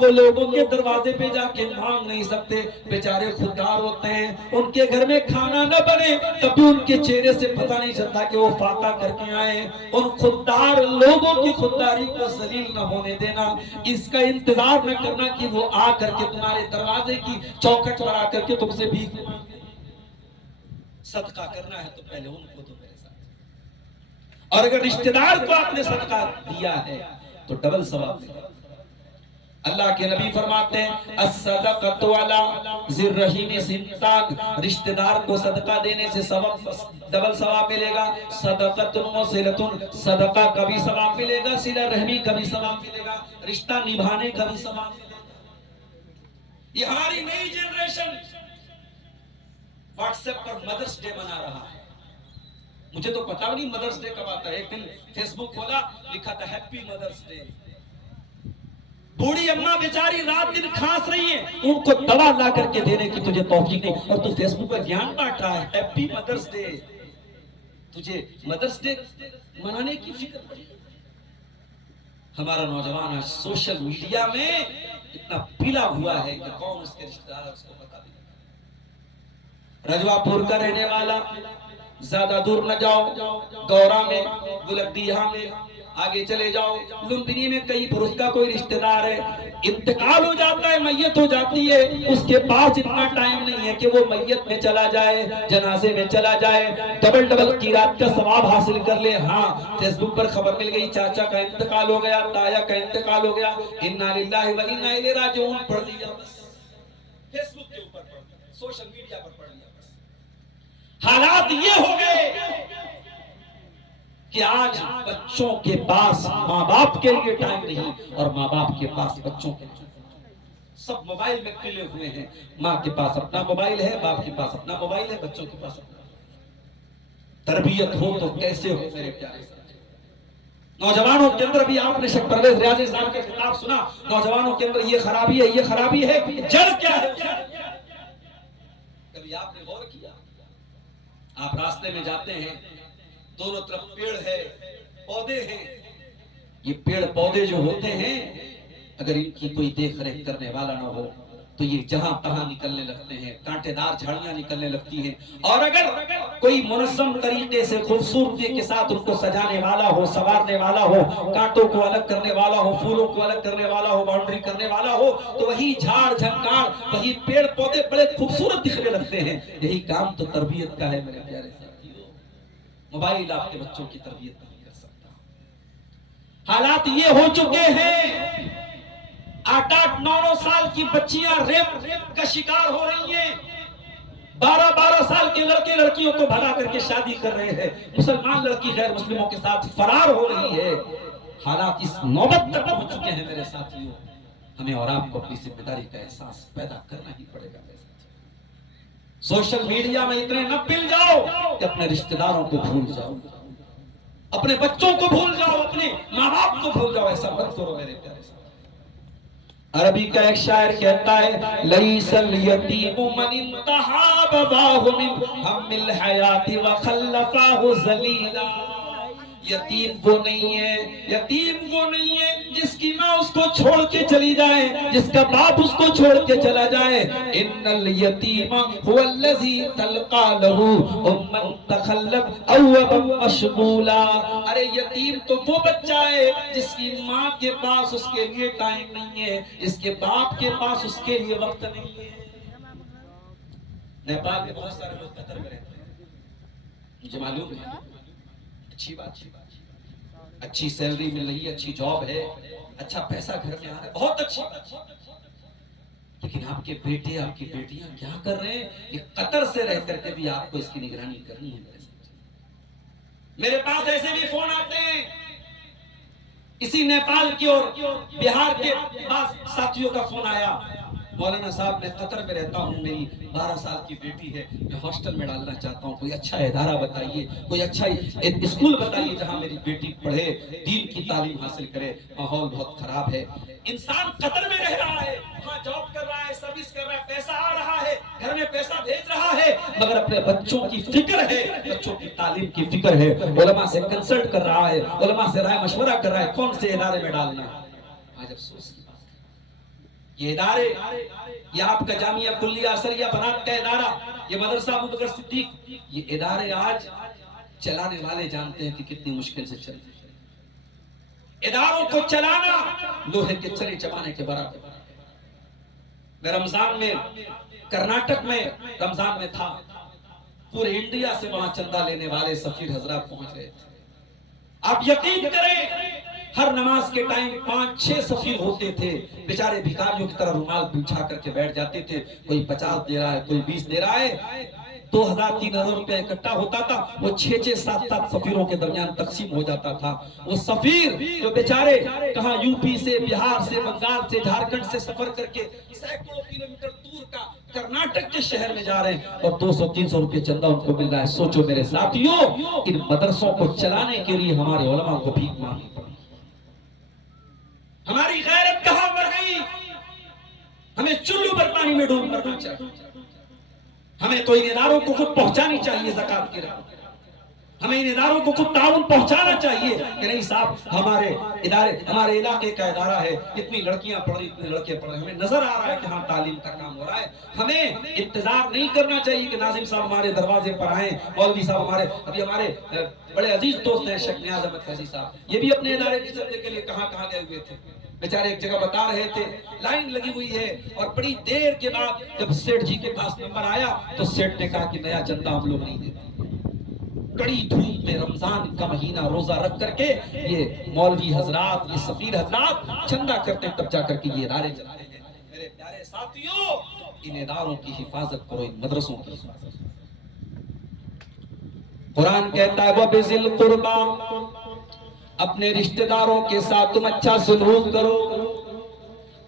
وہ لوگوں کے دروازے پہ جا کے مانگ نہیں سکتے، بیچارے خوددار ہوتے ہیں، ان کے گھر میں کھانا نہ بنے تب بھی ان کے چہرے سے پتہ نہیں چلتا کہ وہ فاقہ کر کے آئے۔ ان خوددار لوگوں کی خودداری کو ذلیل نہ ہونے دینا، اس کا انتظار نہ کرنا کہ وہ آ کر کے تمہارے دروازے کی چوکھٹ پر آ کر کے تم سے بھیک مانگے۔ صدقہ کرنا ہے تو پہلے ان کو دو میرے ساتھ، اور اگر رشتہ دار کو آپ نے صدقہ دیا ہے تو ڈبل ثواب ملے گا۔ اللہ کے نبی فرماتے ہیں الصدقۃ علی ذی الرحیم سنتان، رشتہ دار کو صدقہ دینے سے ڈبل ثواب ملے گا۔ صدقۃ وصلۃ، صدقہ کا بھی ثواب ملے گا، صلہ رحمی کا بھی ثواب ملے گا، رشتہ نبھانے کا بھی ثواب ملے گا۔ یہ ہماری نئی جنریشن واٹس ایپ پر مدرس ڈے منا رہا ہے، مجھے تو پتا نہیں مدرس ڈے کب آتا ہے۔ ایک دن فیس بک کھولا، لکھا تھا ہیپی مدرس ڈے۔ بوڑھی اماں بیچاری رات دن کھانس رہی ہیں، ان کو دوا لا کر کے دینے کی تجھے توفیق نہیں، اور تو فیس بک پر گیان بانٹ رہا ہے ہیپی مدرس ڈے۔ تجھے مدرس ڈے منانے کی فکر پڑی۔ ہمارا نوجوان آج سوشل میڈیا میں اتنا پلا ہوا ہے کہ کون اس کے رشتہ دار اس کو بتا دے۔ رجوا پور کا رہنے والا، زیادہ دور نہ جاؤ، گورا میں، گلگدیہا میں، آگے چلے جاؤ، لمبنی میں کئی پر اس کا کوئی رشتہ دار ہے، انتقال ہو جاتا ہے، میت ہو جاتی ہے، اس کے پاس اتنا ٹائم نہیں ہے کہ وہ میت میں چلا جائے، جنازے میں چلا جائے، ڈبل قیرات کا ثواب حاصل کر لے۔ ہاں فیس بک پر خبر مل گئی چاچا کا انتقال ہو گیا، تایا کا انتقال ہو گیا، انا للہ و انا الیہ راجعون پڑھ دیا، بس فیس بک کے اوپر پڑھ دیا، سوشل میڈیا پر پڑھ دیا، بس۔ حالات یہ ہو گئے کہ آج بچوں کے پاس ماں باپ کے لیے ٹائم نہیں، اور ماں باپ کے پاس بچوں کے لیے، سب موبائل میں پلے ہوئے ہیں۔ ماں کے پاس اپنا موبائل ہے، باپ کے پاس اپنا موبائل ہے، بچوں کے پاس اپنا۔ تربیت ہو تو کیسے ہو میرے پیارے ساتھی؟ نوجوانوں کے اندر بھی آپ نے شیخ پرویز ریاضی صاحب کا خطاب سنا، نوجوانوں کے اندر یہ خرابی ہے، یہ خرابی ہے، جڑ کیا ہے؟ کبھی آپ نے غور کیا؟ آپ راستے میں جاتے ہیں، دونوں طرف پیڑ ہے، پودے ہیں، یہ پیڑ پودے جو ہوتے ہیں اگر ان کی کوئی دیکھ ریکھ کرنے والا نہ ہو تو یہ جہاں تہاں نکلنے لگتے ہیں، کانٹے دار جھاڑیاں نکلنے لگتی ہیں، اور اگر کوئی منظم طریقے سے خوبصورتی کے ساتھ ان کو سجانے والا ہو، سنوارنے والا ہو، کانٹوں کو الگ کرنے والا ہو، پھولوں کو الگ کرنے والا ہو، باؤنڈری کرنے والا ہو، تو وہی جھاڑ جھنکار، وہی پیڑ پودے بڑے خوبصورت دکھنے لگتے ہیں۔ یہی کام تو تربیت کا ہے میرے پیارے ساتھیو۔ موبائل آپ کے بچوں کی تربیت نہیں کر سکتا۔ حالات یہ ہو چکے ہیں، 8-8 9-9 سال کی بچیاں ریپ کا شکار ہو رہی ہیں، 12-12 سال کے لڑکے لڑکیوں کو بھگا کر کے شادی کر رہے ہیں، مسلمان لڑکی غیر مسلموں کے ساتھ فرار ہو رہی ہے۔ حالات اس نوبت تک پہنچ چکے ہیں میرے ساتھیوں، ہمیں اور آپ کو اپنی ذمہ داری کا احساس پیدا کرنا ہی پڑے گا میرے ساتھیوں۔ سوشل میڈیا میں اتنے نہ پل جاؤ کہ اپنے رشتہ داروں کو بھول جاؤ، اپنے بچوں کو بھول جاؤ، اپنے ماں باپ کو بھول جاؤ، ایسا مت کرو میرے پیارے ساتھ۔ عربی کا ایک شاعر کہتا ہے لیس الیتیم من انتہا باباہ من ہم الحیات وخلفاہ ذلیلا، یتیم وہ نہیں ہے، یتیم وہ نہیں ہے جس کی ماں اس کو چھوڑ کے چلی جائے، جس کا باپ اس کو چھوڑ کے چلا جائے۔ ان الیتیم هو الذی تلقى له اما تخلت او ابا مشغولا، ارے یتیم تو وہ بچہ ہے جس کی ماں کے پاس اس کے لیے ٹائم نہیں ہے، جس کے باپ کے پاس اس کے لیے وقت نہیں ہے۔ نیپال میں بہت سارے لوگ قطر میں رہتے ہیں، مجھے معلوم ہے، اچھی بات، اچھی سیلری مل رہی ہے، اچھی جاب ہے، اچھا پیسہ گھر میں آ رہا ہے، بہت اچھی بات، لیکن آپ کے بیٹے آپ کی بیٹیاں کیا کر رہے ہیں؟ یہ قطر سے رہ کر کے بھی آپ کو اس کی نگرانی کرنی ہے۔ میرے پاس ایسے بھی فون آتے ہیں، اسی نیپال کی اور بہار کے بعض ساتھیوں کا فون آیا، مولانا صاحب میں قطر میں رہتا ہوں، میری 12 سال کی بیٹی ہے، میں ہاسٹل میں ڈالنا چاہتا ہوں، کوئی اچھا ادارہ بتائیے، کوئی اچھا اسکول بتائیے جہاں میری بیٹی پڑھے، دین کی تعلیم حاصل کرے، ماحول بہت خراب ہے۔ انسان قطر میں رہ رہا ہے، وہاں جاب کر رہا ہے، سروس کر رہا ہے، پیسہ آ رہا ہے، گھر میں پیسہ بھیج رہا ہے، مگر اپنے بچوں کی فکر ہے، بچوں کی تعلیم کی فکر ہے، علماء سے کنسلٹ کر رہا ہے، علماء سے رائے مشورہ کر رہا ہے کون سے ادارے میں ڈالنا ہے۔ آج افسوس کی بات ہے، یہ ادارے، یہ آپ کا جامعہ کلیہ اثریہ بنات کا ادارہ، یہ مدرسہ ابوبکر صدیق، یہ ادارے آج چلانے والے جانتے ہیں کہ کتنی مشکل سے چل رہے ہیں۔ اداروں کو چلانا لوہے کے چرے چبانے کے برابر۔ میں رمضان میں کرناٹک میں رمضان میں تھا، پورے انڈیا سے وہاں چندہ لینے والے سفیر حضرات پہنچ رہے تھے۔ آپ یقین کریں ہر نماز کے ٹائم 5-6 سفیر ہوتے تھے، بیچارے بھکاریوں کی طرح رومال بچھا کر کے بیٹھ جاتے تھے، کوئی 50 دے رہا ہے، کوئی 20 دے رہا ہے، 2000-3000 روپے اکٹھا ہوتا تھا، وہ 6-6 7-7 سفیروں کے درمیان تقسیم ہو جاتا تھا۔ وہ سفیر جو بیچارے کہاں یو پی سے، بہار سے، بنگال سے، جھارکھنڈ سے سفر کر کے سینکڑوں کلومیٹر دور کا کرناٹک کے شہر میں جا رہے ہیں اور 200-300 روپے چندہ ان کو مل رہا ہے۔ سوچو میرے ساتھیوں، ان مدرسوں کو چلانے کے لیے ہمارے علماء کو بھیک مانگنی پڑی۔ ہماری غیرت کہاں مر گئی؟ ہمیں چلو پر پانی میں ڈوب مرنا چاہیے۔ ہمیں تو ان اداروں کو خود پہنچانی چاہیے زکوٰۃ کی رقم، ہمیں ان اداروں کو خود تعاون پہنچانا چاہیے کہ نہیں صاحب ہمارے ادارے، ہمارے علاقے کا ادارہ ہے، اتنی لڑکیاں پڑھ رہی، اتنے لڑکے پڑھ رہے، ہمیں نظر آ رہا ہے کہ ہاں تعلیم کا کام ہو رہا ہے۔ ہمیں انتظار نہیں کرنا چاہیے کہ ناظم صاحب ہمارے دروازے پر آئیں، مولوی صاحب ہمارے، ابھی ہمارے بڑے عزیز دوست ہیں شیخ نیاز احمد فیضی صاحب، یہ بھی اپنے ادارے کی چندے کے لیے کہاں کہاں گئے ہوئے تھے، بیچارے ایک جگہ بتا رہے تھے لائن لگی ہوئی ہے، اور بڑی دیر کے بعد جب سیٹھ جی کے پاس نمبر آیا تو سیٹھ نے کہا کہ نیا چندہ ہم لوگ نہیں دیتے۔ کڑی دھوپ میں رمضان کا مہینہ روزہ رکھ کر کے یہ مولوی حضرات، یہ سفیر حضرات چندہ کرتے ہیں، تب جا کر کے یہ ادارے چلاتے ہیں۔ میرے پیارے ساتھیوں، ان اداروں کی حفاظت کرو، ان مدرسوں کی حفاظت کرو۔ قرآن کہتا ہے وَبِذِي الْقُرْبَىٰ، اپنے رشتہ داروں کے ساتھ تم اچھا سلوک کرو،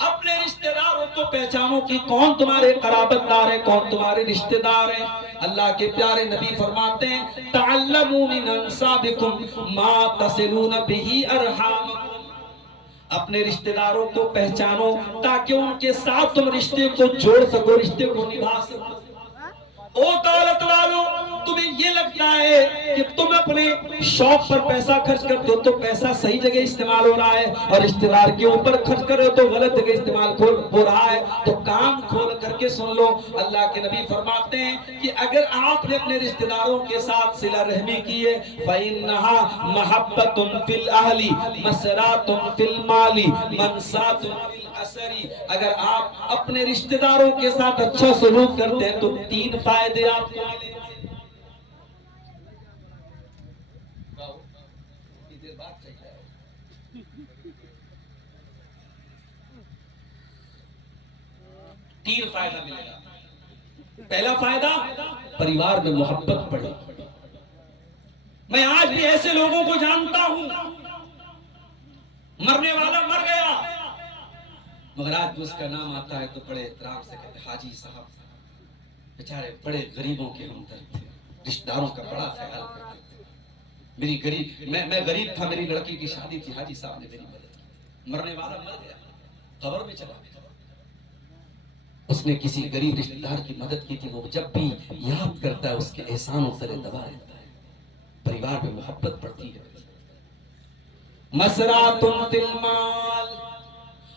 اپنے رشتہ داروں کو پہچانو کہ کون تمہارے قرابت دار ہے، کون تمہارے رشتہ دار ہیں۔ اللہ کے پیارے نبی فرماتے ہیں تَعَلَّمُوا مِنْ أَنْسَابِكُمْ مَا تَصِلُونَ بِهِ أَرْحَامَكُمْ، اپنے رشتہ داروں کو پہچانو تاکہ ان کے ساتھ تم رشتے کو جوڑ سکو، رشتے کو نبھا سکو۔ او دولت والو، تمہیں یہ لگتا ہے کہ تم اپنے شوق پر پیسہ خرچ کرتے ہو تو پیسہ صحیح جگہ استعمال ہو رہا ہے، اور رشتہ دار کے اوپر خرچ کر رہے ہو تو غلط جگہ استعمال ہو رہا ہے، تو کام کھول کر کے سن لو۔ اللہ کے نبی فرماتے ہیں کہ اگر آپ نے اپنے رشتہ داروں کے ساتھ صلہ رحمی کی ہے فَإِنَّهَا مَحَبَّةٌ فِي الْأَهْلِ مَسْرَاتٌ فِي الْمَالِ مَنْسَاتٌ فِي الْأَثَرِ، اگر آپ اپنے رشتہ داروں کے ساتھ اچھا سلوک کرتے ہیں تو 3 فائدے آپ کو ملیں گے۔ تین فائدہ ملے گا۔ پہلا فائدہ، پریوار میں محبت بڑھے۔ میں آج بھی ایسے لوگوں کو جانتا ہوں، مرنے والا مر گیا مگر آج اس کا نام آتا ہے تو بڑے احترام سے کہتے ہیں حاجی صاحب، بیچارے بڑے غریبوں کے ہمدرد تھے، رشتہ داروں کا بڑا خیال کرتے تھے۔ میری غریب، میں غریب تھا، میری لڑکی کی شادی تھی، حاجی صاحب نے میری مدد کی۔ مرنے والا مر گیا، قبر میں چلا گیا، اس نے کسی غریب رشتہ دار کی مدد کی تھی، وہ جب بھی یاد کرتا ہے اس کے احسانوں سرے دبا رہتا ہے، پریوار میں محبت بڑھتی ہے۔ مسرات فی المال،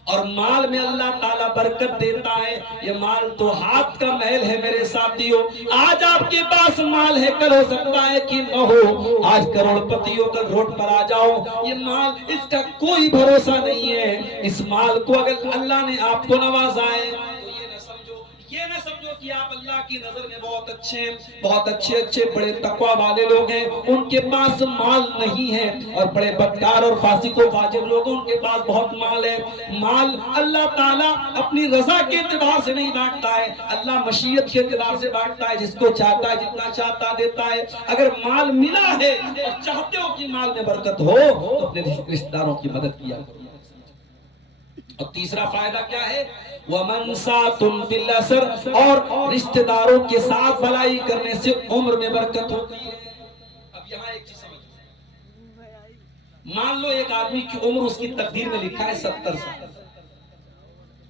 اور مال میں اللہ تعالیٰ برکت دیتا ہے۔ یہ مال تو ہاتھ کا محل ہے میرے ساتھیوں، آج آپ کے پاس مال ہے، کل ہو سکتا ہے کہ نہ ہو، آج کروڑ پتیوں کل روڈ پر آ جاؤ، یہ مال اس کا کوئی بھروسہ نہیں ہے۔ اس مال کو اگر اللہ نے آپ کو نوازا ہے، یہ نہ سمجھو کہ آپ اللہ کی نظر میں بہت اچھے ہیں، بہت اچھے بڑے تقوی والے لوگ ہیں، ان کے پاس مال نہیں ہے، اور بڑے بدکار اور فاسق و فاجر لوگ ان کے پاس بہت مال ہے۔ مال اللہ تعالیٰ اپنی رضا کے اعتبار سے نہیں بانٹتا ہے، اللہ مشیت کے اعتبار سے بانٹتا ہے، جس کو چاہتا ہے جتنا چاہتا دیتا ہے۔ اگر مال ملا ہے اور چاہتے ہو کہ مال میں برکت ہو تو اپنے رشتہ داروں کی مدد کیا کرو۔ اور تیسرا فائدہ کیا ہے؟ وَمَنْ سَاتٌ فِي الْأَسْرِ، اور رشتہ داروں کے ساتھ بھلائی کرنے سے عمر میں برکت ہوتی ہے۔ اب یہاں ایک چیز سمجھ، مان لو ایک آدمی کی عمر اس کی تقدیر میں لکھا ہے 70 سال۔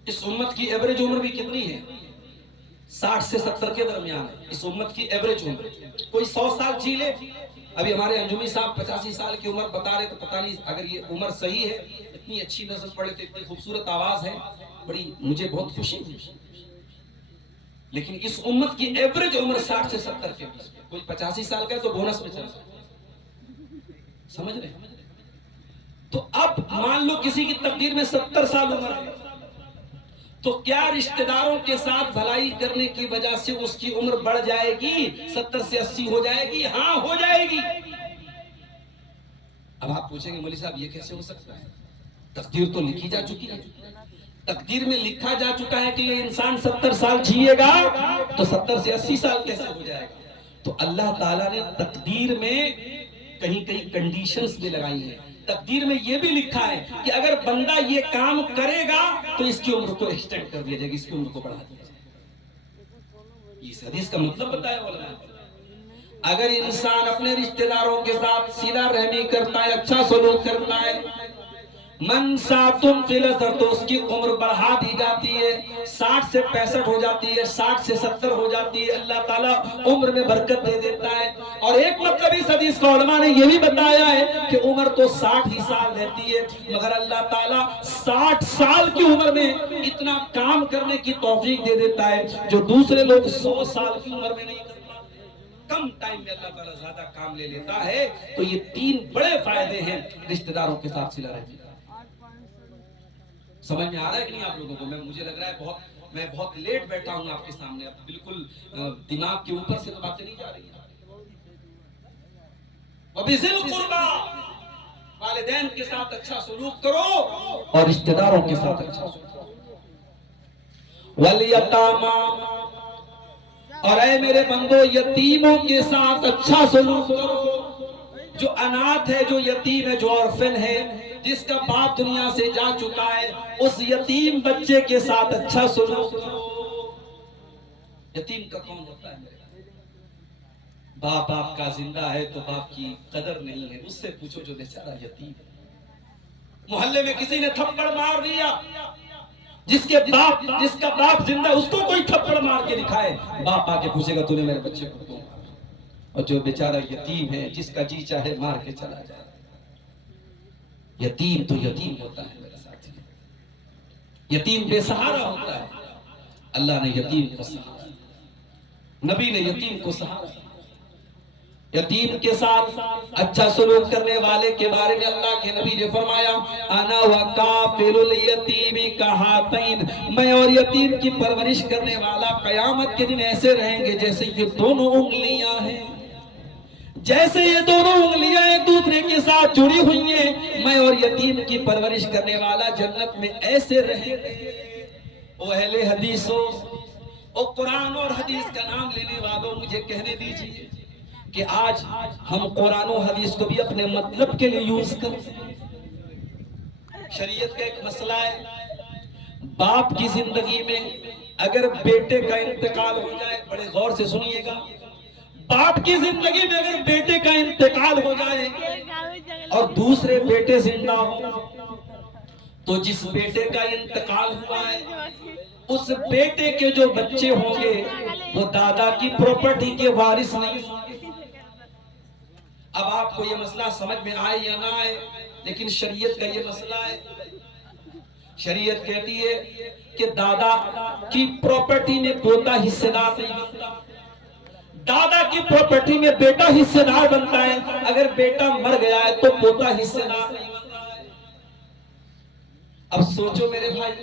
اس امت کی ایوریج عمر بھی کتنی ہے؟ 60 سے 70 کے درمیان ہے اس امت کی ایوریج عمر۔ کوئی 100 سال جی لے۔ ابھی ہمارے انجمی صاحب 85 سال کی عمر بتا رہے، تو پتہ نہیں اگر یہ عمر صحیح ہے، اتنی اچھی نظر پڑے تو اتنی خوبصورت آواز ہے، بڑی مجھے بہت خوشی ہوئی۔ لیکن اس امت کی ایوریج عمر 60 سے 70 کے بیچ میں، کوئی 85 سال کا ہے تو بونس میں چل رہا ہے، سمجھ رہے ہیں؟ تو اب مان لو کسی کی تقدیر میں 70 سال عمر ہے، تو کیا رشتہ داروں کے ساتھ بھلائی کرنے کی وجہ سے اس کی عمر بڑھ جائے گی، 70 سے 80 ہو جائے گی؟ ہاں ہو جائے گی۔ اب آپ پوچھیں گے مولوی صاحب یہ کیسے ہو سکتا ہے؟ تقدیر تو لکھی جا چکی ہے، تقدیر میں لکھا جا چکا ہے کہ یہ انسان 70 سال جیے گا، تو 70 سے 80 سال کیسے ہو جائے گا؟ تو اللہ تعالیٰ نے تقدیر میں کہیں کہیں کنڈیشنز بھی لگائی ہیں۔ تقدیر میں یہ بھی لکھا ہے کہ اگر بندہ یہ کام کرے گا تو اس کی عمر کو ایکسٹینڈ کر دیا جائے گا، اس کی عمر کو بڑھا دیا جائے گا۔ اس حدیث کا مطلب بتایا علماء نے۔ اگر انسان اپنے رشتہ داروں کے ساتھ صلہ رحمی کرتا ہے، اچھا سلوک کرتا ہے، من ساتم فی الاسر، تو اس کی عمر بڑھا دی جاتی ہے، 60 سے 65 ہو جاتی ہے، 60 سے 70 ہو جاتی ہے، اللہ تعالیٰ عمر میں برکت دے دیتا ہے۔ اور ایک مطلب اس حدیث کا علماء نے یہ بھی بتایا ہے کہ عمر تو 60 ہی سال رہتی ہے، مگر اللہ تعالیٰ 60 سال کی عمر میں اتنا کام کرنے کی توفیق دے دیتا ہے جو دوسرے لوگ 100 سال کی عمر میں نہیں کرتے۔ کم ٹائم میں اللہ تعالیٰ زیادہ کام لے لیتا ہے۔ تو یہ 3 بڑے فائدے ہیں رشتہ داروں کے ساتھ صلہ رحمی۔ سمجھ میں آ رہا ہے کہ نہیں آپ لوگوں کو؟ مجھے لگ رہا ہے میں بہت لیٹ بیٹھا ہوں آپ کے سامنے، اب بالکل دماغ کے اوپر سے تو باتیں نہیں جا رہی ہیں۔ وَبِذِي الْقُرْبَى، والدین کے ساتھ اچھا سلوک کرو اور رشتہ داروں کے ساتھ اچھا سلوک کرو۔ وَالْيَتَامَى، اور اے میرے بندو یتیموں کے ساتھ اچھا سلوک کرو۔ جو اناتھ ہے، جو یتیم ہے، جو orphan ہے، جس کا باپ دنیا سے جا چکا ہے، اس یتیم بچے کے ساتھ اچھا سلوک کرو۔ یتیم کا کون ہوتا ہے میرے باپ؟ آپ کا زندہ ہے تو باپ کی قدر نہیں ہے، اس سے پوچھو جو بیچارہ یتیم ہے۔ محلے میں کسی نے تھپڑ مار دیا، جس کا باپ زندہ، اس کو کوئی تھپڑ مار کے دکھائے، باپ آ کے پوچھے گا تو نے میرے بچے کو کیوں مارا؟ اور جو بیچارہ یتیم ہے، جس کا جی چاہے مار کے چلا جائے۔ یتیم تو یتیم ہوتا ہے میرے ساتھ، یتیم بے سہارا ہوتا ہے۔ اللہ نے یتیم کو سہارا، نبی نے یتیم کو سہارا۔ یتیم کے ساتھ اچھا سلوک کرنے والے کے بارے میں اللہ کے نبی نے فرمایا، انا وکافل الیتیم کہاتین، میں اور یتیم کی پرورش کرنے والا قیامت کے دن ایسے رہیں گے جیسے یہ دونوں انگلیاں ہیں، جیسے یہ دونوں انگلیاں ایک دوسرے کے ساتھ جڑی ہوئی ہیں، میں اور یتیم کی پرورش کرنے والا جنت میں ایسے رہیں گے۔ او اہل حدیثوں، او قرآن اور حدیث کا نام لینے والوں، مجھے کہنے دیجئے کہ آج ہم قرآن و حدیث کو بھی اپنے مطلب کے لیے یوز کرتے ہیں۔ شریعت کا ایک مسئلہ ہے، باپ کی زندگی میں اگر بیٹے کا انتقال ہو جائے، بڑے غور سے سنیے گا، باپ کی زندگی میں اگر بیٹے کا انتقال ہو جائے اور دوسرے بیٹے زندہ ہو، تو جس بیٹے کا انتقال ہوا ہے اس بیٹے کے جو بچے ہوں گے وہ دادا کی پراپرٹی کے وارث نہیں ہوں گے۔ اب آپ کو یہ مسئلہ سمجھ میں آئے یا نہ آئے، لیکن شریعت کا یہ مسئلہ ہے۔ شریعت کہتی ہے کہ دادا کی پراپرٹی میں پوتا حصے دار نہیں بنتا، دادا کی پراپرٹی میں بیٹا حصے دار بنتا ہے۔ اگر بیٹا مر گیا ہے تو پوتا حصے دار نہیں بنتا ہے۔ اب سوچو میرے بھائی،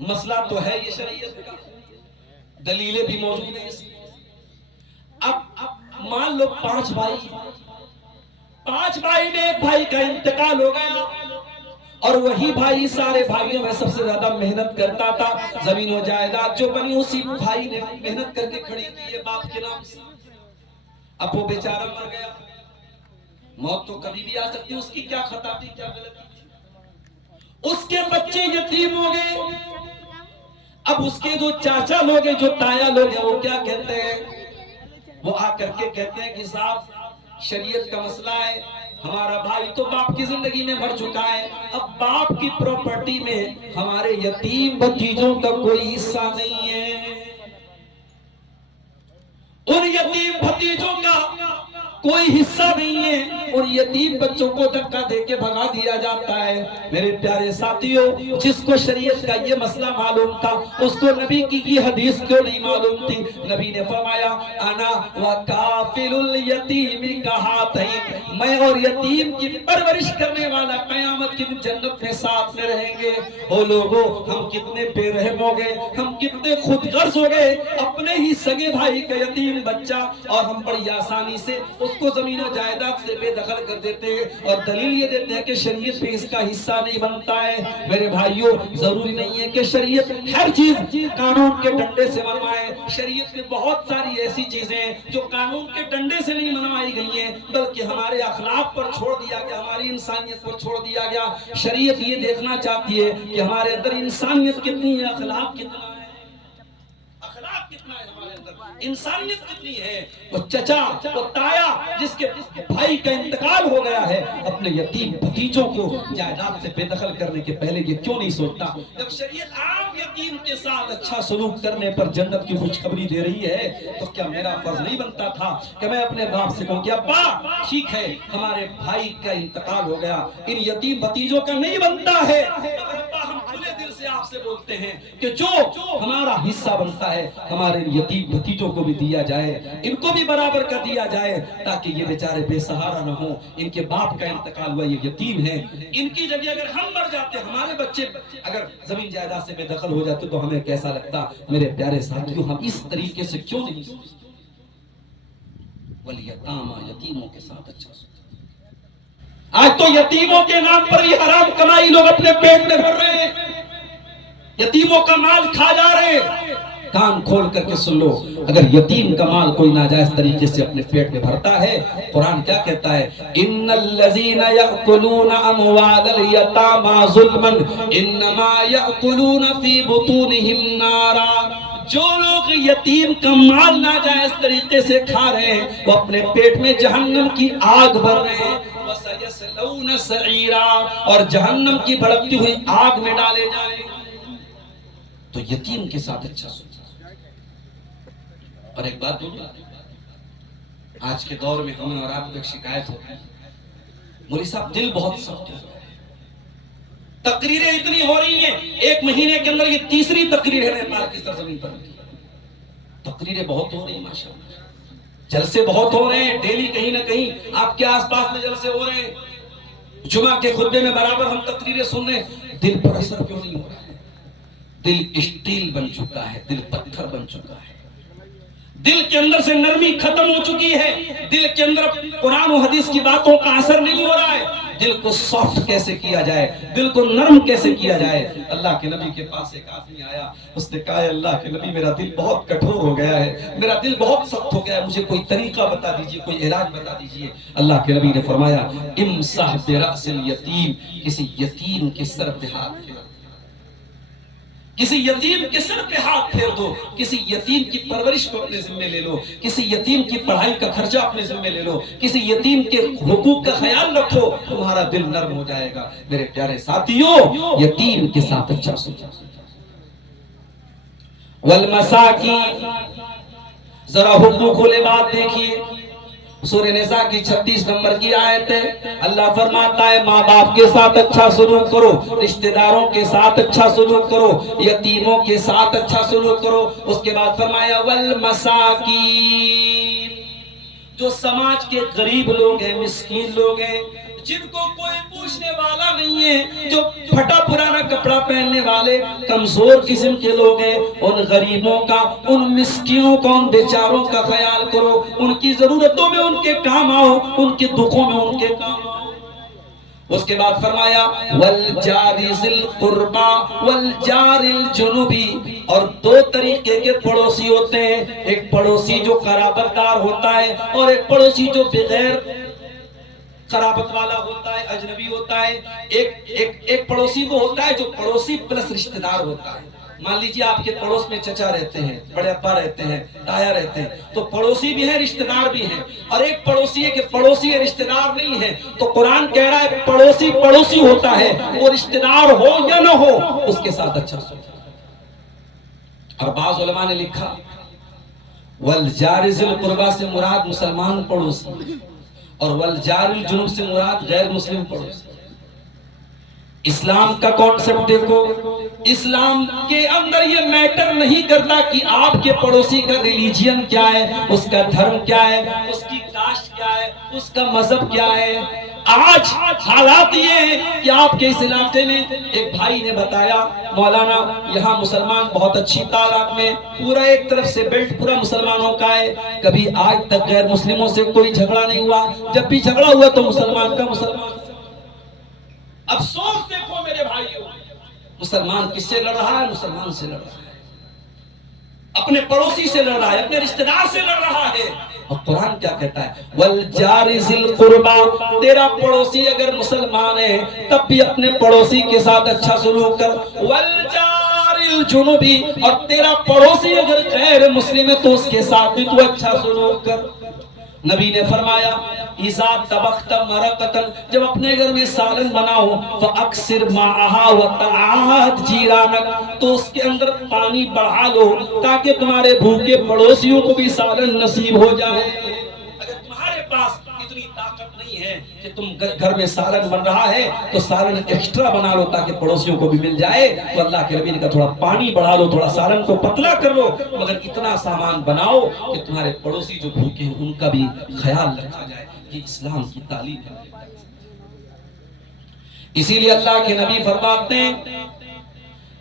مسئلہ تو ہے یہ شریعت کا، دلیلیں بھی موجود ہیں. اب مان لو 5 بھائی میں ایک بھائی کا انتقال ہو گیا اور وہی بھائی سارے بھائیوں میں سب سے زیادہ محنت کرتا تھا. زمین و جائیداد جو بنی اسی بھائی نے محنت کر کے کھڑی کی ہے باپ کے نام سے. اب وہ بیچارہ مر گیا. موت تو کبھی بھی آ سکتی, اس کی کیا خطا تھی, کیا غلطی تھی. اس کے بچے یتیم ہو گئے. اب اس کے جو چاچا لوگ ہیں, جو تایا لوگ ہیں, وہ کیا کہتے ہیں, وہ آ کر کے کہتے ہیں کہ صاحب شریعت کا مسئلہ ہے, ہمارا بھائی تو باپ کی زندگی میں مر چکا ہے, اب باپ کی پراپرٹی میں ہمارے یتیم بھتیجوں کا کوئی حصہ نہیں ہے. ان یتیم بھتیجوں کا کوئی حصہ نہیں ہے. اور یتیم بچوں کو دھکا دے کے بھگا دیا جاتا ہے. میرے پیارے ساتھیوں, جس کو شریعت کا یہ مسئلہ معلوم تھا, اس کو نبی کی یہ حدیث کیوں نہیں معلوم تھی. نبی نے فرمایا انا وکافل الیتیم کہاتین, میں اور یتیم کی پرورش کرنے والا قیامت کی جنت میں ساتھ میں رہیں گے. او لوگوں, ہم کتنے بے رحم ہو گئے, ہم کتنے خود غرض ہو گئے, اپنے ہی سگے بھائی کا یتیم بچہ اور ہم بڑی آسانی سے اس کو زمین و جائیداد سے بے دخل کر دیتے ہیں اور دلیل یہ دیتے ہیں کہ شریعت پہ اس کا حصہ نہیں بنتا ہے. میرے بھائیوں, ضروری نہیں ہے کہ شریعت ہر چیز قانون کے ڈنڈے سے منوائے. شریعت میں بہت ساری ایسی چیزیں ہیں جو قانون کے ڈنڈے سے نہیں منوائی گئی ہیں, بلکہ ہمارے اخلاق پر چھوڑ دیا گیا, ہماری انسانیت پر چھوڑ دیا گیا. شریعت یہ دیکھنا چاہتی ہے کہ ہمارے اندر انسانیت کتنی ہے, اخلاق کتنا ہے, اخلاق کتنا ہے ہمارے اندر, انسانیت کتنی ہے. وہ چچا, وہ تایا جس کے بھائی کا انتقال ہو گیا ہے, اپنے یتیم بھتیجوں کو جائیداد سے بے دخل کرنے کے پہلے یہ کیوں نہیں سوچتا. جب شریعت عام یتیم کے ساتھ اچھا سلوک کرنے پر جنت کی خوشخبری دے رہی ہے, تو کیا میرا فرض نہیں بنتا تھا کہ میں اپنے باپ سے کہوں کہ ابا ٹھیک ہے ہمارے بھائی کا انتقال ہو گیا, ان یتیم بھتیجوں کا نہیں بنتا ہے, مگر ابا ہم کھلے دل سے آپ سے بولتے ہیں کہ جو ہمارا حصہ بنتا ہے ہمارے یتیم بھتیجوں کو بھی دیا جائے, ان کو بھی برابر کا دیا جائے, تاکہ یہ بیچارے بے سہارا نہ ہوں. ان کے باپ کا انتقال ہوا, یہ یتیم ہیں, ان کی جگہ اگر ہم مر جاتے, ہمارے بچے اگر زمین جائیداد سے بے دخل ہو جاتے تو ہمیں کیسا لگتا. میرے پیارے ساتھیوں, ہم اس طریقے سے کیوں نہیں سوچتے. والیتاما, یتیموں کے ساتھ اچھا سوچتے. آج تو یتیموں کے نام پر یہ حرام کمائی لوگ اپنے پیٹ میں بھر رہے ہیں, یتیموں کا مال کھا جا رہے ہیں. کان کھول کر کے سن لو, اگر یتیم کا مال کوئی ناجائز طریقے سے اپنے پیٹ میں بھرتا ہے, قرآن کیا کہتا ہے, ان الذین یأکلون اموال الیتاما ظلما انما یأکلون فی بطونہم نارا. جو لوگ یتیم کا مال ناجائز طریقے سے کھا رہے ہیں, وہ اپنے پیٹ میں جہنم کی آگ بھر رہے ہیں. وَسَيَصْلَوْنَ سَعِيرًا, اور جہنم کی بھڑکتی ہوئی آگ میں ڈالے جائیں. تو یتیم کے ساتھ اچھا سوچا. اور ایک بات بولوں, آج کے دور میں ہمیں اور آپ کو ایک شکایت ہوتی ہے, مولوی صاحب دل بہت سخت ہو رہا ہے, تقریریں اتنی ہو رہی ہیں, ایک مہینے کے اندر یہ 3ری تقریر ہے نیپال کی سرزمین پر. تقریریں بہت ہو رہی ہیں ماشاءاللہ, جلسے بہت ہو رہے ہیں, ڈیلی کہیں نہ کہیں آپ کے آس پاس میں جلسے ہو رہے ہیں. جمعہ کے خطبے میں برابر ہم تقریریں سن رہے ہیں. دل پر اثر کیوں نہیں ہو رہا ہے؟ دل اسٹیل بن چکا ہے, دل پتھر بن چکا ہے, دل کے اندر سے نرمی ختم ہو چکی ہے, دل کے اندر قرآن و حدیث کی باتوں کا اثر نہیں ہو رہا ہے. دل کو سافٹ کیسے کیا جائے, دل کو نرم کیسے کیا جائے. اللہ کے نبی کے پاس ایک آدمی آیا, اس نے کہا اللہ کے نبی میرا دل بہت کٹھور ہو گیا ہے, میرا دل بہت سخت ہو گیا ہے, مجھے کوئی طریقہ بتا دیجئے, کوئی علاج بتا دیجئے. اللہ کے نبی نے فرمایا امسح برأس الیتیم, کسی یتیم کے سر پہ ہاتھ پھیر, کسی یتیم کے سر پہ ہاتھ پھیر دو, کسی یتیم کی پرورش کو اپنے ذمہ لے لو, کسی یتیم کی پڑھائی کا خرچہ اپنے ذمہ لے لو, کسی یتیم کے حقوق کا خیال رکھو, تمہارا دل نرم ہو جائے گا. میرے پیارے ساتھیوں, یتیم کے ساتھ اچھا سوچا. والمساکین, ذرا حقوق العباد دیکھیے, سورہ نساء کی 36 نمبر کی آیت ہے. اللہ فرماتا ہے ماں باپ کے ساتھ اچھا سلوک کرو, رشتہ داروں کے ساتھ اچھا سلوک کرو, یتیموں کے ساتھ اچھا سلوک کرو. اس کے بعد فرمایا والمساکین, جو سماج کے غریب لوگ ہیں, مسکین لوگ ہیں, جن کو کوئی پوچھنے والا نہیں ہے, جو پھٹا پرانا کپڑا کپڑا پہننے والے کمزور قسم کے لوگ ہیں، ان غریبوں کا، ان مسکینوں کا، ان بیچاروں کا خیال کرو، ان کی ضرورتوں میں ان کے کام آؤ، ان کے دکھوں میں ان کے کام آؤ۔ اس کے بعد فرمایا والجار ذی القربا والجار الجنوبی، اور دو طریقے کے پڑوسی ہوتے ہیں، ایک پڑوسی جو قرابت دار ہوتا ہے اور ایک پڑوسی جو بغیر قرابت والا ہوتا ہے، اجنبی ہوتا ہے۔ ایک پڑوسی وہ ہوتا ہے جو پڑوسی پلس رشتہ دار ہوتا ہے۔ مان لیجیے آپ کے پڑوس میں چچا رہتے ہیں، بڑے ابا رہتے ہیں، تایا رہتے ہیں، تو پڑوسی بھی ہیں، رشتہ دار بھی ہیں۔ اور ایک پڑوسی ہے کہ پڑوسی ہے، رشتہ دار نہیں ہے، تو قرآن کہہ رہا ہے پڑوسی پڑوسی ہوتا ہے، وہ رشتہ دار ہو یا نہ ہو اس کے ساتھ اچھا سلوک۔ اور بعض علماء نے لکھا والجار ذی القربا سے مراد مسلمان پڑوسی اور والجار الجنوب سے مراد غیر مسلم پڑوسی۔ اسلام کا کانسیپٹ دیکھو، اسلام کے اندر یہ میٹر نہیں کرتا کہ آپ کے پڑوسی کا ریلیجین کیا ہے، اس کا دھرم کیا ہے، اس کی کاسٹ کیا ہے، اس کا مذہب کیا ہے۔ آج حالات یہ ہیں کہ آپ کے اس علاقے میں ایک بھائی نے بتایا مولانا یہاں مسلمان بہت اچھی تعداد میں، پورا ایک طرف سے بیلٹ پورا مسلمانوں کا ہے، کبھی آج تک غیر مسلموں سے کوئی جھگڑا نہیں ہوا، جب بھی جھگڑا ہوا تو مسلمان کا مسلمان۔ افسوس دیکھو میرے بھائیوں، مسلمان کس سے لڑ رہا ہے؟ مسلمان سے لڑ رہا ہے، اپنے پڑوسی سے لڑ رہا ہے، اپنے رشتہ دار سے لڑ رہا ہے۔ اور قرآن کیا کہتا ہے والجار ذی القربا، تیرا پڑوسی اگر مسلمان ہے تب بھی اپنے پڑوسی کے ساتھ اچھا سلوک کر، والجار الجنوبی، اور تیرا پڑوسی اگر غیر مسلم ہے تو اس کے ساتھ بھی تو اچھا سلوک کر۔ نبی نے فرمایا اذا طبخت مرقۃ، جب اپنے گھر میں سالن بناؤ فاکثر معها وتعاهد جیرانک، تو اس کے اندر پانی بڑھا لو تاکہ تمہارے بھوکے پڑوسیوں کو بھی سالن نصیب ہو جائے۔ اگر تمہارے پاس اتنی طاقت نہیں ہے کہ تم گھر میں سالن بن رہا ہے تو سالن ایکسٹرا بنا لو تاکہ پڑوسیوں کو بھی مل جائے، تو اللہ کے نبی نے کہا تھوڑا پانی بڑھا لو، تھوڑا سالن کو پتلا کر لو، مگر اتنا سامان بناؤ کہ تمہارے پڑوسی جو بھوکے ہیں ان کا بھی خیال رکھا جائے۔ یہ اسلام کی تعلیم ہے۔ اسی لیے اللہ کے نبی فرماتے ہیں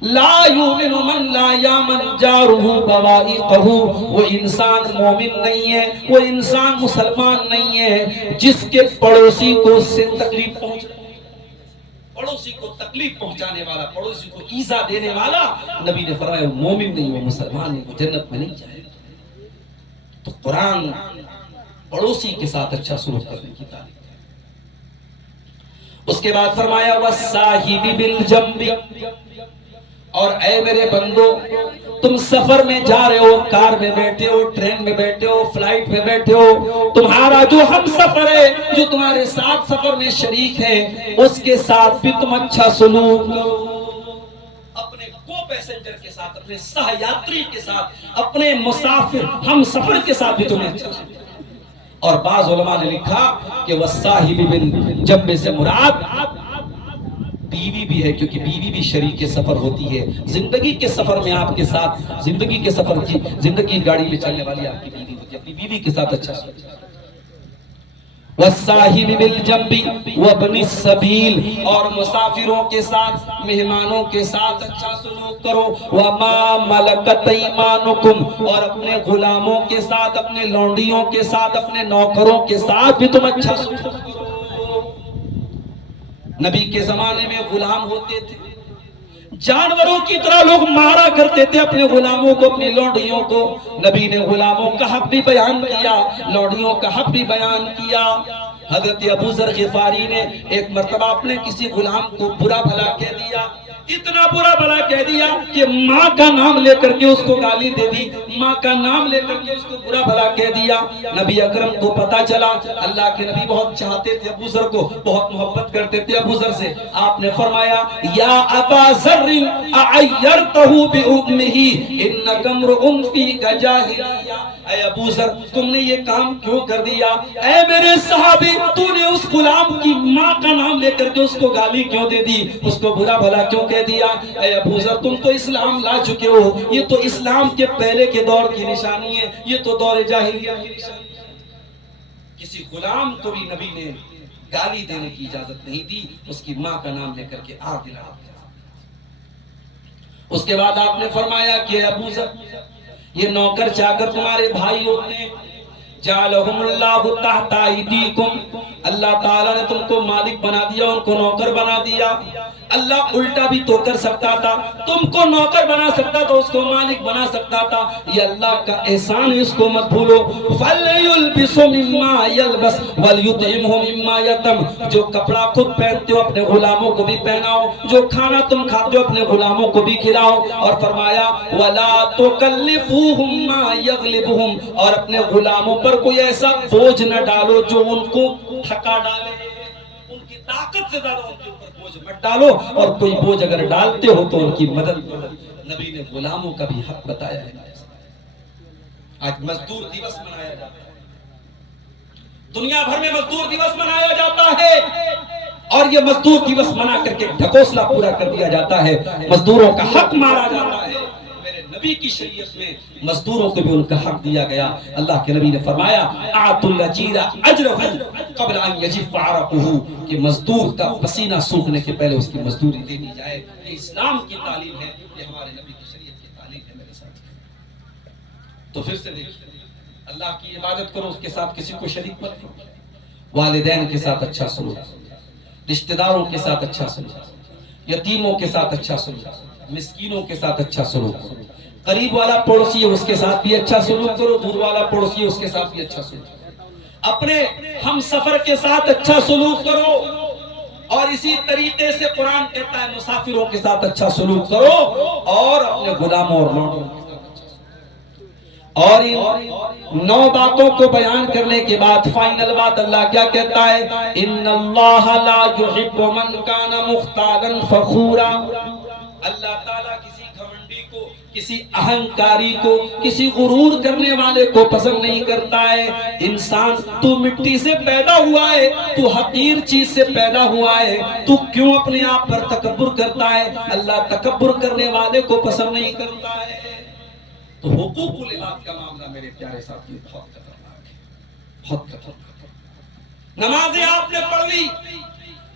لا یؤمن من لا یامن جارہ بوائقہ، وہ انسان مومن نہیں ہے، وہ انسان مسلمان نہیں ہے جس کے پڑوسی کو اس سے تکلیف پہنچے، پڑوسی کو تکلیف پہنچانے والا، پڑوسی کو ایذا دینے والا، نبی نے فرمایا وہ مومن نہیں، وہ مسلمان نہیں، وہ جنت میں نہیں جائے گا۔ تو قرآن پڑوسی کے ساتھ اچھا سلوک کرنے کی تعلیم ہے۔ اس کے بعد فرمایا والصاحب بالجنب، اور اے میرے بندو تم سفر میں جا رہے ہو، کار میں بیٹھے ہو، ٹرین میں بیٹھے ہو، فلائٹ میں بیٹھے ہو، تمہارا جو ہم سفر ہے، جو تمہارے ساتھ سفر میں شریک ہے، اس کے ساتھ بھی تم اچھا سلوک کرو، اپنے کو پیسنجر کے ساتھ، اپنے سہ یاتری کے ساتھ، اپنے مسافر ہم سفر کے ساتھ بھی تمہیں اچھا سلوک۔ اور بعض علماء نے لکھا کہ والصاحب بالجنب سے مراد بیوی بھی ہے، کیونکہ بیوی بھی شریک سفر ہوتی ہے، زندگی کے سفر میں آپ کے ساتھ، زندگی کے سفر کی، زندگی گاڑی میں چلنے والی آپ کی بیوی ہوتی ہے، اپنی بیوی کے ساتھ اچھا سلوک۔ والصاحب بالجنب وابن السبیل، اور مسافروں کے ساتھ، مہمانوں کے ساتھ اچھا سلوک کرو، وما ملکت ایمانکم، اور اپنے غلاموں کے ساتھ، اپنے لونڈیوں کے ساتھ، اپنے نوکروں کے ساتھ بھی تم اچھا سلوک کرو۔ نبی کے زمانے میں غلام ہوتے تھے، جانوروں کی طرح لوگ مارا کرتے تھے اپنے غلاموں کو، اپنی لونڈیوں کو۔ نبی نے غلاموں کا حق بھی بیان کیا، لونڈیوں کا حق بھی بیان کیا۔ حضرت ابو ذر غفاری نے ایک مرتبہ اپنے کسی غلام کو برا بھلا کہہ دیا، اتنا برا بھلا کہہ دیا کہ ماں کا نام لے کر کے اس کو گالی دے دی، ماں کا نام لے کر کے اس کو برا بھلا کہہ دیا۔ نبی اکرم کو پتا چلا، اللہ کے نبی بہت چاہتے تھے ابو ذر کو، بہت محبت کرتے تھے ابو ذر سے۔ آپ نے فرمایا یا ابا ذر اعیرتہ بامہ انک امرؤ فیک جاہلیہ، اے ابو ذر تم نے یہ کام کیوں کر دیا؟ اے میرے صحابی تو نے اس غلام کی ماں کا نام لے کر کے اس کو گالی کیوں دے دی، اس کو برا بھلا کیوں کہہ دیا؟ اے ابو ذر تم تو اسلام لا چکے ہو، یہ تو اسلام کے پہلے کے دور کی نشانی ہے، یہ تو دور جاہلیہ کی نشانی ہے۔ کسی غلام کو بھی نبی نے گالی دینے کی اجازت نہیں دی، اس کی ماں کا نام لے کر کے آگ دلانا۔ اس کے بعد آپ نے فرمایا کہ ابو ذر یہ نوکر چاکر تمہارے بھائی ہوتے ہیں، جعلہم اللہ تحت ایدیکم، اللہ تعالیٰ نے تم کو مالک بنا دیا، ان کو نوکر بنا دیا۔ اللہ الٹا بھی تو کر سکتا تھا، تم کو نوکر بنا سکتا تھا، اس کو مالک بنا سکتا تھا۔ یہ اللہ کا احسان ہے، اس کو مت بھولو۔ فَلْيُلْبِسُ مِمَّا يَلْبَسُ وَلْيُطْعِمْهُ مِمَّا يَطْعِمُ، جو کپڑا خود پہنتے ہو اپنے غلاموں کو بھی پہناؤ، جو کھانا تم کھاتے ہو اپنے غلاموں کو بھی کھلاؤ۔ اور فرمایا وَلَا تُكَلِّفُوهُمْ مَا يَغْلِبُهُمْ، اور اپنے غلاموں پر کوئی ایسا بوجھ نہ ڈالو جو ان کو تھکا ڈالے، ان کی طاقت سے زیادہ ان کے اوپر بوجھ مت ڈالو، اور کوئی بوجھ اگر ڈالتے ہو تو ان کی مدد کرو۔ نبی نے غلاموں کا بھی حق بتایا ہے۔ آج مزدور دیوس منایا جاتا ہے، دنیا بھر میں مزدور دیوس منایا جاتا ہے، اور یہ مزدور دیوس منا کر کے ڈھکوسلا پورا کر دیا جاتا ہے، مزدوروں کا حق مارا جاتا ہے۔ میرے نبی کی شریعت میں مزدوروں کو بھی ان کا حق دیا گیا۔ اللہ کے نبی نے فرمایا اعطوا الجیر اجرہ قبل ان یجف عرقہ، کہ مزدور کا پسینہ سوکھنے کے پہلے اس کی مزدوری دے دی جائے۔ یہ اسلام کی تعلیم ہے، یہ ہمارے نبی کی شریعت کی تعلیم ہے میرے ساتھ۔ تو پھر سے دیکھیں، اللہ کی عبادت کرو، اس کے ساتھ کسی کو شریک مت کرو، والدین کے ساتھ اچھا سلوک، رشتہ داروں کے ساتھ اچھا سلوک، یتیموں کے ساتھ اچھا سلوک، مسکینوں کے ساتھ اچھا سلوک کرو، قریب والا پڑوسی ہے اس کے ساتھ بھی اچھا سلوک کرو، دور والا پڑوسی ہے اس کے ساتھ بھی اچھا سلوک کرو، اپنے ہم سفر کے ساتھ اچھا سلوک کرو، اور اسی طریقے سے قرآن کہتا ہے مسافروں کے ساتھ اچھا سلوک کرو، اور اپنے غلاموں اور لونڈوں کے ساتھ اچھا سلوک کرو۔ اور ان 9 باتوں کو بیان کرنے کے بعد فائنل بات اللہ کیا کہتا ہے؟ ان اللہ لا يحب من کان مختالا فخورا، اللہ تعالیٰ کسی گھمنڈی کو، کسی اہنکاری کو، کسی غرور کرنے والے کو پسند نہیں کرتا ہے۔ انسان تو مٹی سے پیدا ہوا ہے، تو حقیر چیز سے پیدا ہوا ہے، تو کیوں اپنے آپ پر تکبر کرتا ہے؟ اللہ تکبر کرنے والے کو پسند نہیں کرتا ہے۔ تو حقوق العباد کا معاملہ میرے پیارے ساتھی بہت خطرناک ہے، بہت خطرناک۔ نمازیں آپ نے پڑھ لی،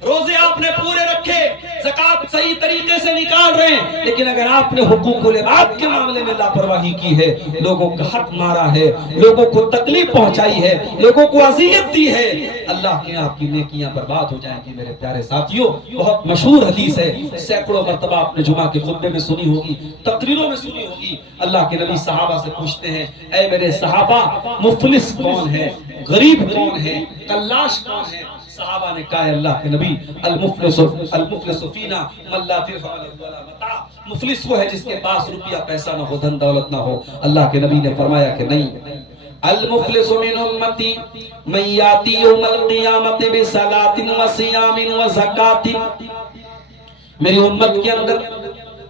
روزے آپ نے پورے رکھے، زکوٰۃ صحیح طریقے سے نکال رہے ہیں، لیکن اگر آپ نے حقوق العباد کے معاملے میں لاپرواہی کی ہے، لوگوں کا حق مارا ہے، لوگوں کو تکلیف پہنچائی ہے، لوگوں کو اذیت دی ہے، اللہ کے آپ کی نیکیاں برباد ہو جائیں گی میرے پیارے ساتھیوں۔ بہت مشہور حدیث ہے، سینکڑوں مرتبہ آپ نے جمعہ کے خطبے میں سنی ہوگی، تقریروں میں سنی ہوگی۔ اللہ کے نبی صحابہ سے پوچھتے ہیں اے میرے صحابہ، مفلس کون ہے، غریب کون ہے، کلاش کون ہے؟ صحابہ نے کہا اللہ کے نبی المفلس فینا من لا درہم له ولا متاع، مفلس وہ ہے جس کے پاس روپیہ پیسہ نہ ہو، دھن دولت نہ ہو۔ اللہ کے نبی نے فرمایا کہ نہیں، المفلس من امتی من یاتی یوم القیامت بصلاۃ وصیام وزکاۃ، میری امت کے اندر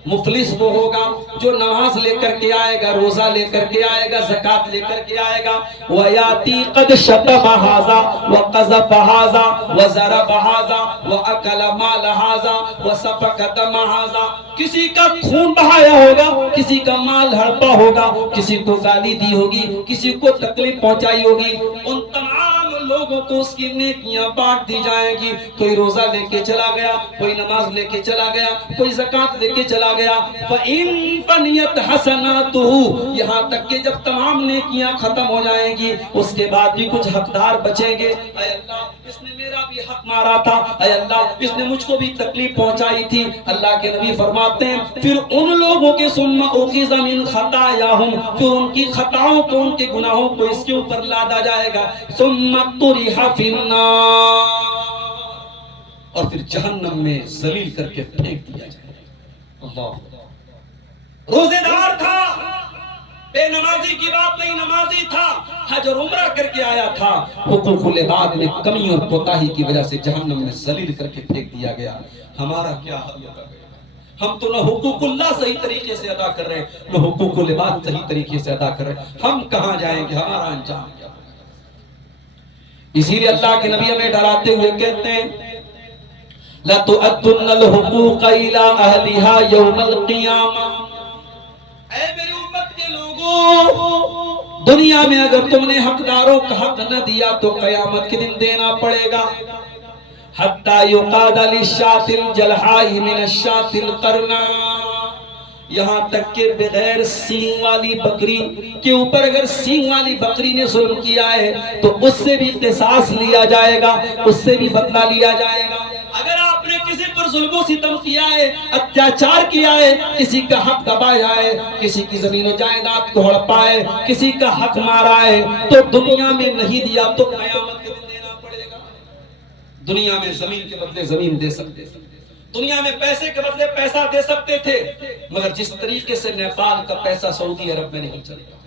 مفلس وہ ہوگا جو نماز لے کر کے آئے گا، روزہ لے کر کے آئے گا، زکوٰۃ لے کر کے آئے گا، وَيَأْتِي قَدْ شَتَمَ هَذَا وَقَذَفَ هَذَا وَضَرَبَ هَذَا وَأَكَلَ مَالَ هَذَا وَسَفَكَ دَمَ هَذَا، کسی کا خون بہایا ہوگا، کسی کا مال ہڑپا ہوگا، کسی کو گالی دی ہوگی، کسی کو تکلیف پہنچائی ہوگی، ان تمام لوگوں کو اس کی نیکیاں بانٹ دی جائیں گی۔ کوئی روزہ لے کے چلا گیا، کوئی نماز لے کے چلا گیا، کوئی زکوٰۃ لے کے چلا گیا، فَإِن فَنِيَتْ حَسَنَاتُهُ، یہاں تک کہ جب تمام نیکیاں ختم ہو جائیں گی، اس کے بعد بھی کچھ حقدار بچیں گے۔ اے اللہ، اس نے میرا بھی حق مارا تھا، اے اللہ اس نے مجھ کو بھی تکلیف پہنچائی تھی۔ اللہ کے نبی فرماتے ہیں پھر ان لوگوں کے ثم اخذ من خطاياهم، پھر ان کی خطاؤں کو، ان کے گناہوں کو اس کے اوپر لادا جائے گا، ثم طرح فی النار، اور پھر جہنم میں ذلیل کر کے پھینک دیا جائے گا۔ اللہ، روزے دار تھا، بے نمازی کی بات نہیں، نمازی تھا، حج اور عمرہ کر کے آیا تھا، حقوق العباد میں کمی اور کوتاہی کی وجہ سے جہنم میں ذلیل کر کے پھینک دیا گیا۔ ہمارا کیا حل ہوگا؟ ہم تو نہ حقوق اللہ صحیح طریقے سے ادا کر رہے ہیں، نہ حقوق العباد صحیح طریقے سے ادا کر رہے ہیں، ہم کہاں جائیں گے؟ ہمارا انجام کیا ہوگا؟ اسی لیے اللہ کے نبی ہمیں ڈراتے ہوئے کہتے ہیں لَتُؤَدُّنَّ الْحُقُوقَ إِلَىٰ أَهْلِهَا يَوْمَ الْقِيَامَةِ، اے میری امت کے لوگوں، دنیا میں اگر تم نے حقداروں کا حق نہ دیا تو قیامت کے دن دینا پڑے گا۔ حَتَّى يُقَادَ لِلشَّاةِ الْجَلْحَاءِ مِنَ الشَّاةِ الْقَرْنَاءِ، یہاں تک کہ بغیر سینگ والی بکری کے اوپر اگر سینگ والی بکری نے ظلم کیا ہے تو اس سے بھی قصاص لیا جائے گا، اس سے بھی بدلہ لیا جائے گا۔ اگر آپ نے کسی پر ظلم و ستم کیا ہے، اتیاچار کیا ہے، کسی کا حق دبایا ہے، کسی کی زمین و جائیداد کو ہڑپا ہے، کسی کا حق مارا ہے، تو دنیا میں نہیں دیا تو قیامت کے دن دینا پڑے گا۔ دنیا میں زمین کے بدلے زمین دے سکتے تھے، دنیا میں پیسے کے بدلے پیسہ دے سکتے تھے، مگر جس طریقے سے نیپال کا پیسہ سعودی عرب میں نہیں چلتا۔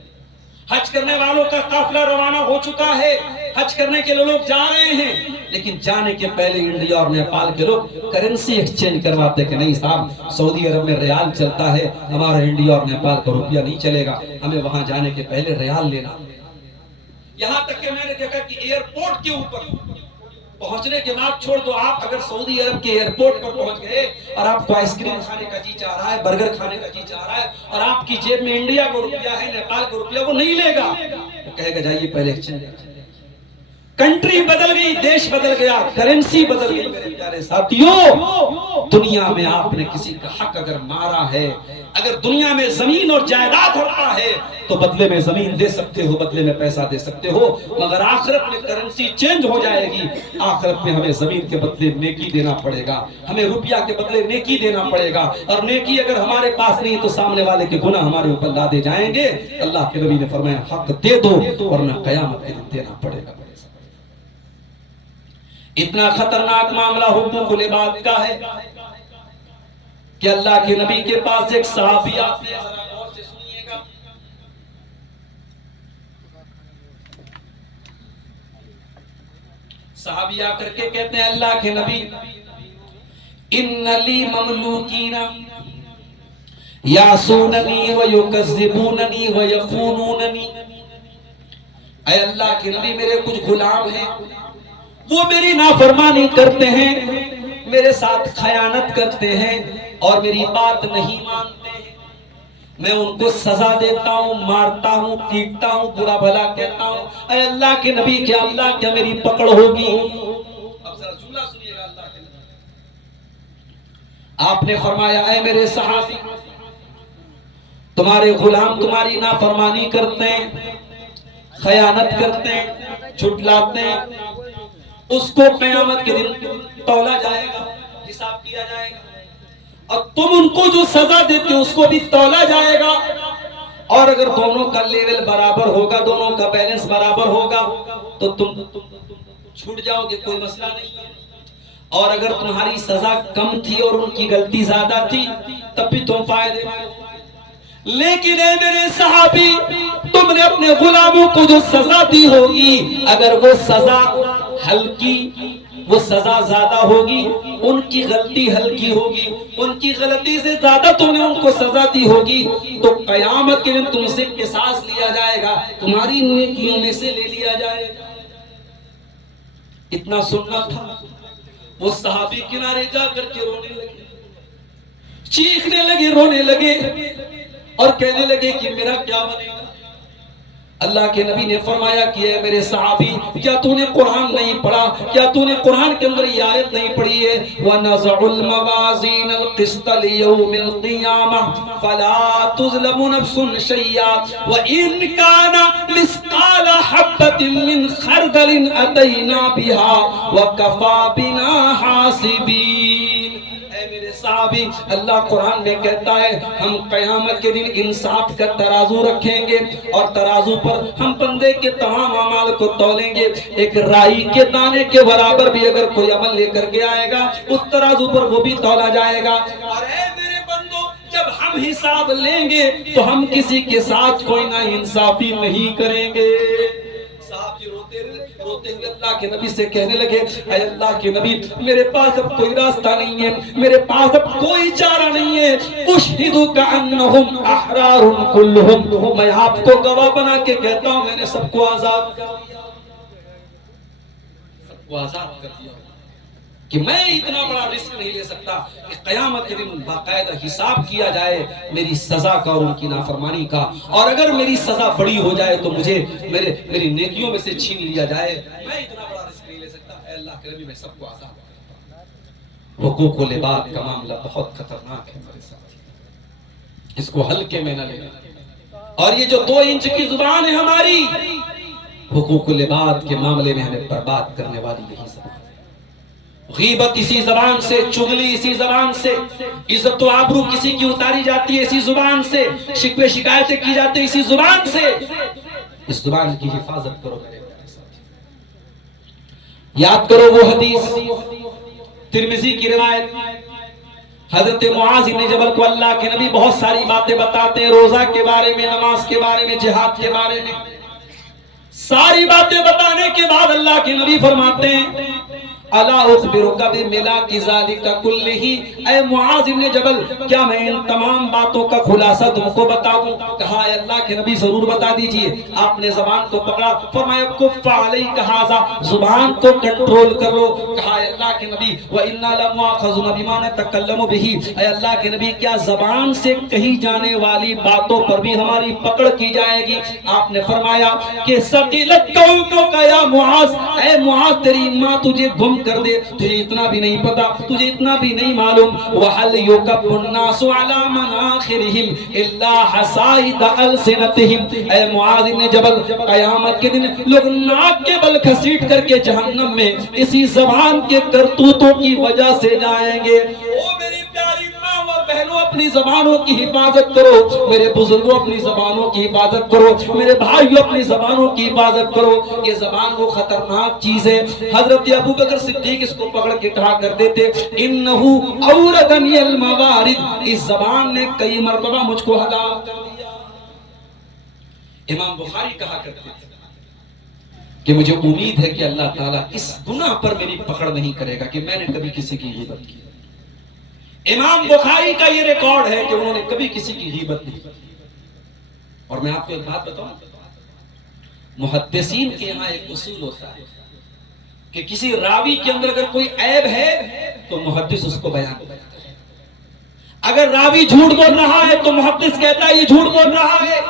حج کرنے والوں کا قافلہ روانہ ہو چکا ہے، حج کرنے کے لوگ جا رہے ہیں، لیکن جانے کے پہلے انڈیا اور نیپال کے لوگ کرنسی ایکسچینج کرواتے کہ نہیں صاحب سعودی عرب میں ریال چلتا ہے، ہمارا انڈیا اور نیپال کا روپیہ نہیں چلے گا، ہمیں وہاں جانے کے پہلے ریال لینا۔ یہاں تک کہ میں نے دیکھا کہ ایئرپورٹ کے اوپر پہنچنے کے بعد چھوڑ دو، آپ اگر سعودی عرب کے ایئرپورٹ پر پہنچ گئے اور آپ کو آئس کریم کھانے کا جی چاہ رہا ہے، برگر کھانے کا جی چاہ رہا ہے، اور آپ کی جیب میں انڈیا کو روپیہ ہے، نیپال کو روپیہ، وہ نہیں لے گا، وہ کہے گا جائیے پہلے ایکسچینج۔ کنٹری بدل گئی، دیش بدل گیا، کرنسی بدل گئی۔ میرے پیارے ساتھیوں، دنیا میں آپ نے کسی کا حق اگر مارا ہے، اگر دنیا میں زمین اور جائیداد ہڑپا ہے تو بدلے میں زمین دے سکتے ہو، بدلے میں پیسہ دے سکتے ہو، مگر آخرت میں کرنسی چینج ہو جائے گی۔ آخرت میں ہمیں زمین کے بدلے نیکی دینا پڑے گا، ہمیں روپیہ کے بدلے نیکی دینا پڑے گا، اور نیکی اگر ہمارے پاس نہیں تو سامنے والے کے گناہ ہمارے اوپر لادے جائیں گے۔ اللہ کے نبی نے فرمایا حق دے دو ورنہ قیامت کے دن دینا پڑے گا۔ اتنا خطرناک معاملہ حقوق العباد کا ہے کہ اللہ کے نبی کے پاس ایک صحابی آتے ہیں، ذرا غور سے سنیے گا۔ صحابی آ کر کے کہتے ہیں اللہ کے نبی ان لی مملوکین یعصوننی ویکذبوننی ویخونوننی، اے اللہ کے نبی میرے کچھ غلام ہیں، وہ میری نافرمانی کرتے ہیں، میرے ساتھ خیانت کرتے ہیں اور میری بات نہیں مانتے ہیں، میں ان کو سزا دیتا ہوں، مارتا ہوں، پیٹتا ہوں، برا بھلا کہتا ہوں، اے اللہ کے نبی کیا اللہ کیا میری پکڑ ہوگی؟ اب ذرا جملہ سنیے گا اللہ کے نبی، آپ نے فرمایا اے میرے صحابی، تمہارے غلام تمہاری نافرمانی کرتے ہیں، خیانت کرتے ہیں، جھٹلاتے ہیں، اس کو قیامت کے دن تولا جائے گا، حساب کیا جائے گا، اور تم ان کو جو سزا دیتے ہو اس کو بھی تولا جائے گا، اور اگر دونوں کا لیول برابر ہوگا، دونوں کا بیلنس برابر ہوگا تو تم چھوٹ جاؤ گے، کوئی مسئلہ نہیں ہے، اور اگر تمہاری سزا کم تھی اور ان کی غلطی زیادہ تھی تب بھی تم فائدے میں ہو۔ لیکن اے میرے صحابی، تم نے اپنے غلاموں کو جو سزا دی ہوگی، اگر وہ سزا ہلکی، وہ سزا زیادہ ہوگی، ان کی غلطی ہلکی ہوگی، ان کی غلطی سے زیادہ تم نے ان کو سزا دی ہوگی، تو قیامت کے دن تم سے قصاص لیا جائے گا، تمہاری نیکیوں میں سے لے لیا جائے گا۔ اتنا سننا تھا، وہ صحابی کنارے جا کر کے رونے لگے، چیخنے لگے، رونے لگے اور کہنے لگے کہ میرا کیا بنے گا؟ اللہ کے نبی نے فرمایا کہ اے میرے صحابی، کیا تو نے قرآن نہیں پڑھا؟ کیا تو نے قرآن کے اندر یہ آیت نہیں پڑھی ہے وَنَزَعُ الْمَوَازِينَ الْقِسْطَ لِيَوْمِ الْقِيَامَةِ فَلَا تُظْلَمُ نَفْسٌ شَيْئًا وَإِنْ كَانَ مِثْقَالَ حَبَّةٍ مِّنْ خَرْدَلٍ أَتَيْنَا بِهَا وَكَفَى بِنَا حَاسِبِينَ۔ اے میرے صحابی، اللہ قرآن میں کہتا ہے ہم قیامت کے دن انصاف کا ترازو رکھیں گے، اور ترازو پر ہم بندے کے تمام اعمال کو تولیں گے، ایک رائی کے دانے کے برابر بھی اگر کوئی عمل لے کر کے آئے گا اس ترازو پر وہ بھی تولا جائے گا۔ اور اے میرے بندو، جب ہم حساب لیں گے تو ہم کسی کے ساتھ کوئی نا انصافی نہیں کریں گے۔ صاحب جی روتے ہوئے اللہ کے نبی سے کہنے لگے اے اللہ کے نبی، میرے پاس اب کوئی راستہ نہیں ہے، میرے پاس اب کوئی چارہ نہیں ہے، اشہدک انہم احرار کلہم، میں آپ کو گواہ بنا کے کہتا ہوں میں نے سب کو آزاد کر دیا، سب کو آزاد کر دیا، کہ میں اتنا بڑا رسک نہیں لے سکتا کہ قیامت کے دن باقاعدہ حساب کیا جائے میری سزا کا اور ان کی نافرمانی کا، اور اگر میری سزا بڑی ہو جائے تو مجھے میری نیکیوں میں سے چھین لیا جائے، میں اتنا بڑا رسک نہیں لے سکتا۔ اے اللہ کے نبی، میں سب کو آزاد کرتا ہوں۔ حقوق العباد کا معاملہ بہت خطرناک ہے میرے ساتھ۔ اس کو ہلکے میں نہ لینا. اور یہ جو 2 انچ کی زبان ہے ہماری، حقوق العباد کے معاملے میں ہمیں برباد کرنے والی یہی زبان. غیبت اسی زبان سے، چغلی اسی زبان سے، عزت و آبرو کسی کی اتاری جاتی ہے اسی زبان سے، شکوے شکایتیں کی جاتی ہیں اسی زبان سے. اس زبان کی حفاظت کرو میرے پیارے ساتھی. یاد کرو وہ حدیث ترمذی کی روایت، حضرت معاذ بن جبل کو اللہ کے نبی بہت ساری باتیں بتاتے ہیں، روزہ کے بارے میں، نماز کے بارے میں، جہاد کے بارے میں. ساری باتیں بتانے کے بعد اللہ کے نبی فرماتے ہیں الا اخبرک بملاک ذالک کلہ، اے معاذ بن جبل کیا میں ان تمام باتوں کا خلاصہ تم کو بتا دوں؟ کہا اے اللہ کے نبی ضرور بتا دیجئے. آپ نے زبان کو پکڑا، فرمایا کف علیک ھذا، زبان کو کنٹرول کر لو. کہا اے اللہ کے نبی وَإِنَّا لَمُؤَاخَذُونَ بِمَا نَتَكَلَّمُ بِهِ، اے اللہ کے نبی کیا زبان سے کہی جانے والی باتوں پر بھی ہماری پکڑ کی جائے گی؟ آپ نے فرمایا کہ ثقلت قومک یا معاذ، اے معاذ تیری ماں تجھے گم کر دے، تجھے اتنا بھی نہیں پتا، تجھے اتنا بھی نہیں معلوم. وَحَلْ يُكَبُّ النَّاسُ عَلَى مَنَاخِرِهِمْ إِلَّا حَصَائِدَ أَلْسِنَتِهِمْ، اے معاذ بن جبل قیامت کے دن لوگ ناک کے بل گھسیٹ کر کے جہنم میں اسی زبان کے کرتوتوں کی وجہ سے جائیں گے. او میری پیاری ماں اور بہنوں، اپنی زبانوں کی حفاظت کرو. میرے بزرگوں اپنی زبانوں کی حفاظت کرو. میرے بھائیوں اپنی زبانوں کی حفاظت کرو. یہ زبان وہ خطرناک چیز ہے. حضرت ابو بکر صدیق اس کو پکڑ کے کہا کرتے تھے انہو اوردنی الموارد، اس زبان نے کئی مرتبہ مجھ کو ہلاک کر دیا. امام بخاری کہا کرتے تھے کہ مجھے امید ہے کہ اللہ تعالیٰ اس گناہ پر میری پکڑ نہیں کرے گا کہ میں نے کبھی کسی کی غیبت کی. امام بخاری کا یہ ریکارڈ ہے کہ انہوں نے کبھی کسی کی غیبت نہیں کی. اور میں آپ کو ایک بات بتاؤں، محدثین کے یہاں ایک اصول ہوتا ہے کہ کسی راوی کے اندر اگر کوئی عیب ہے تو محدث اس کو بیان کرتا ہے. اگر راوی جھوٹ بول رہا ہے تو محدث کہتا ہے یہ جھوٹ بول رہا ہے.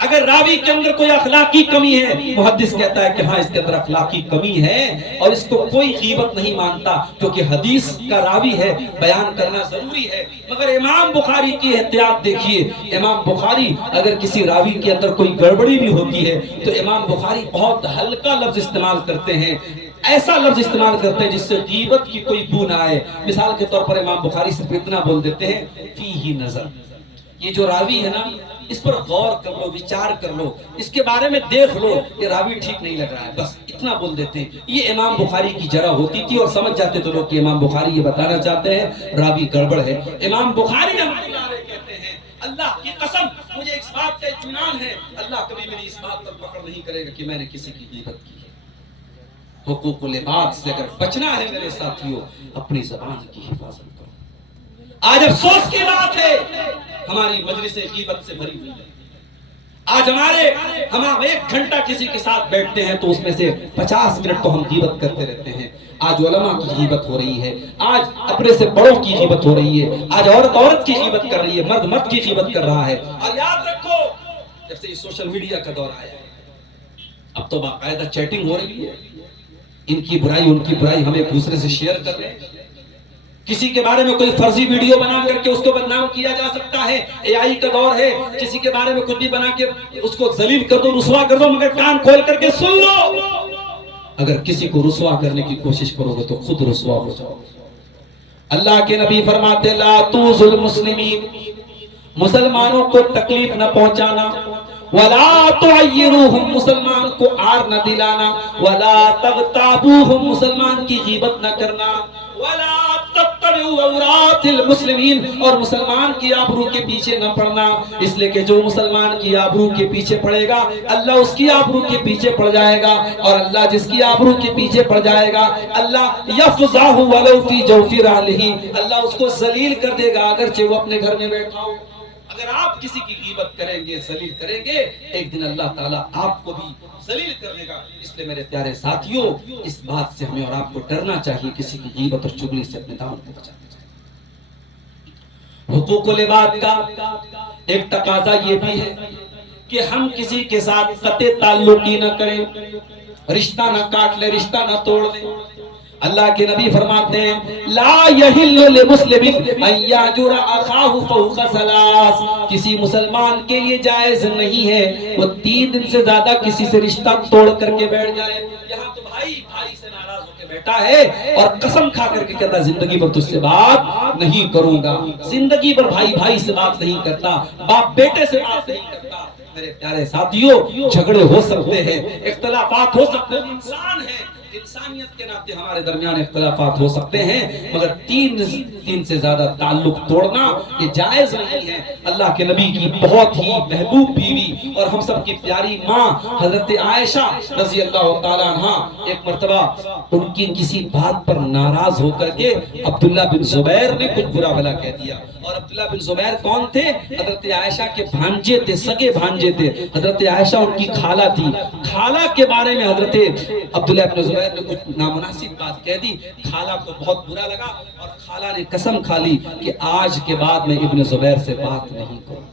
اگر راوی کے اندر کوئی اخلاقی کمی ہے، محدث کہتا ہے کہ ہاں اس کے اندر اخلاقی کمی ہے، اور اس کو کوئی غیبت نہیں مانتا کیونکہ حدیث کا راوی ہے، بیان کرنا ضروری ہے. مگر امام بخاری کی احتیاط دیکھیے. امام بخاری اگر کسی راوی کے اندر کوئی گڑبڑی بھی ہوتی ہے تو امام بخاری بہت ہلکا لفظ استعمال کرتے ہیں، ایسا لفظ استعمال کرتے ہیں جس سے غیبت کی کوئی بو نہ آئے. مثال کے طور پر امام بخاری صرف اتنا بول دیتے ہیں فیہ نظر، یہ جو راوی ہے نا اس پر غور کر لو، وچار کر لو، اس کے بارے میں دیکھ لو، یہ راوی ٹھیک نہیں لگ رہا ہے، بس اتنا بول دیتے ہیں. یہ امام بخاری کی جرح ہوتی تھی اور سمجھ جاتے تو لوگ کہ امام بخاری یہ بتانا چاہتے ہیں راوی گڑبڑ ہے. امام بخاری رحمۃ اللہ علیہ کہتے ہیں اللہ کی قسم مجھے اس بات کا اطمینان ہے اللہ کبھی میری اس بات پر پکڑ نہیں کرے گا کہ میں نے کسی کی غیبت کی ہے. حقوق العباد سے اگر بچنا ہے میرے ساتھیوں، اپنی زبان کی حفاظت کرو. آج افسوس کی بات ہے ہماری مجلس غیبت سے بھری ہوئی ہے. آج ہم 1 گھنٹہ کسی کے ساتھ بیٹھتے ہیں تو اس میں سے 50 منٹ تو ہم غیبت کرتے رہتے ہیں. آج علماء کی غیبت ہو رہی ہے، آج اپنے سے بڑوں کی غیبت ہو رہی ہے، آج عورت کی غیبت کر رہی ہے، مرد کی غیبت کر رہا ہے. اور یاد رکھو جب سے یہ سوشل میڈیا کا دور آیا ہے اب تو باقاعدہ چیٹنگ ہو رہی ہے، ان کی برائی ان کی برائی ہم ایک دوسرے سے شیئر کر رہے ہیں. کسی کے بارے میں کوئی فرضی ویڈیو بنا کر کے اس کو بدنام کیا جا سکتا ہے. اے آئی کا دور ہے، کسی کے بارے میں کچھ بھی بنا کے اس کو ذلیل کر دو، رسوا کر دو، مگر کان کھول کر کے سن لو، اگر کسی کو رسوا کرنے کی کوشش کرو گے تو خود رسوا ہو جاؤ. اللہ کے نبی فرماتے لا توذوا المسلمین، مسلمانوں کو تکلیف نہ پہنچانا، ولا تعیروہم، مسلمان کو آر نہ دلانا، ولا تغتابوہم، مسلمان کی غیبت نہ کرنا، ولا تتبعوا عورات المسلمین، اور مسلمان کی آبرو کے پیچھے نہ پڑنا. اس لئے کہ جو مسلمان کی آبرو کے پیچھے پڑے گا اللہ اس کی آبرو کے پیچھے پڑ جائے گا، اور اللہ جس کی آبرو کے پیچھے پڑ جائے گا اللہ یفضحہ ولو فی جوف رحلہ، اللہ اس کو ذلیل کر دے گا اگرچہ وہ اپنے گھر میں بیٹھا ہو. اگر آپ کسی کی غیبت کریں گے، ذلیل کریں گے، ایک دن اللہ تعالیٰ آپ کو بھی ذلیل کر دے گا. اس لئے میرے پیارے ساتھیوں اس بات سے ہمیں اور آپ کو ڈرنا چاہیے، کسی کی غیبت اور چغلی سے اپنے دامن کو بچانا چاہیے. حقوق العباد کا ایک تقاضا یہ بھی ہے کہ ہم کسی کے ساتھ قطع تعلقی نہ کریں، رشتہ نہ کاٹ لیں، رشتہ نہ توڑ لیں. اللہ کے نبی فرماتے ہیں لا یحل لمسلم ان یاجر اخاہ فوق ثلاث، کسی مسلمان کے لیے جائز نہیں ہے وہ 3 دن سے زیادہ کسی سے رشتہ توڑ کر کے بیٹھ جائے۔ یہاں تو بھائی بھائی سے ناراض ہو کے بیٹھا ہے اور قسم کھا کر کے کہتا زندگی بھر تجھ سے بات نہیں کروں گا، زندگی بھر بھائی بھائی سے بات نہیں کرتا، باپ بیٹے سے بات نہیں کرتا۔ میرے پیارے ساتھیوں، جھگڑے ہو سکتے ہیں، اختلافات ہو سکتے ہیں، انسان ہے، انسانیت کے ناطے ہمارے درمیان اختلافات ہو سکتے ہیں، مگر 3 سے زیادہ تعلق توڑنا یہ جائز نہیں ہے۔ اللہ کے نبی کی بہت ہی محبوب بیوی اور ہم سب کی پیاری ماں حضرت عائشہ رضی اللہ تعالیٰ عنہ، ایک مرتبہ ان کی کسی بات پر ناراض ہو کر کے عبداللہ بن زبیر نے کچھ برا بھلا کہہ دیا۔ اور عبداللہ بن زبیر کون تھے؟ حضرت عائشہ کے بھانجے تھے، سگے بھانجے تھے۔ حضرت عائشہ ان کی خالہ تھی، خالہ کے بارے میں حضرت عبداللہ بن زبیر نے کچھ نامناسب بات کہہ دی، خالہ کو بہت برا لگا اور خالہ نے قسم کھا لی کہ آج کے بعد میں ابن زبیر سے بات نہیں کروں۔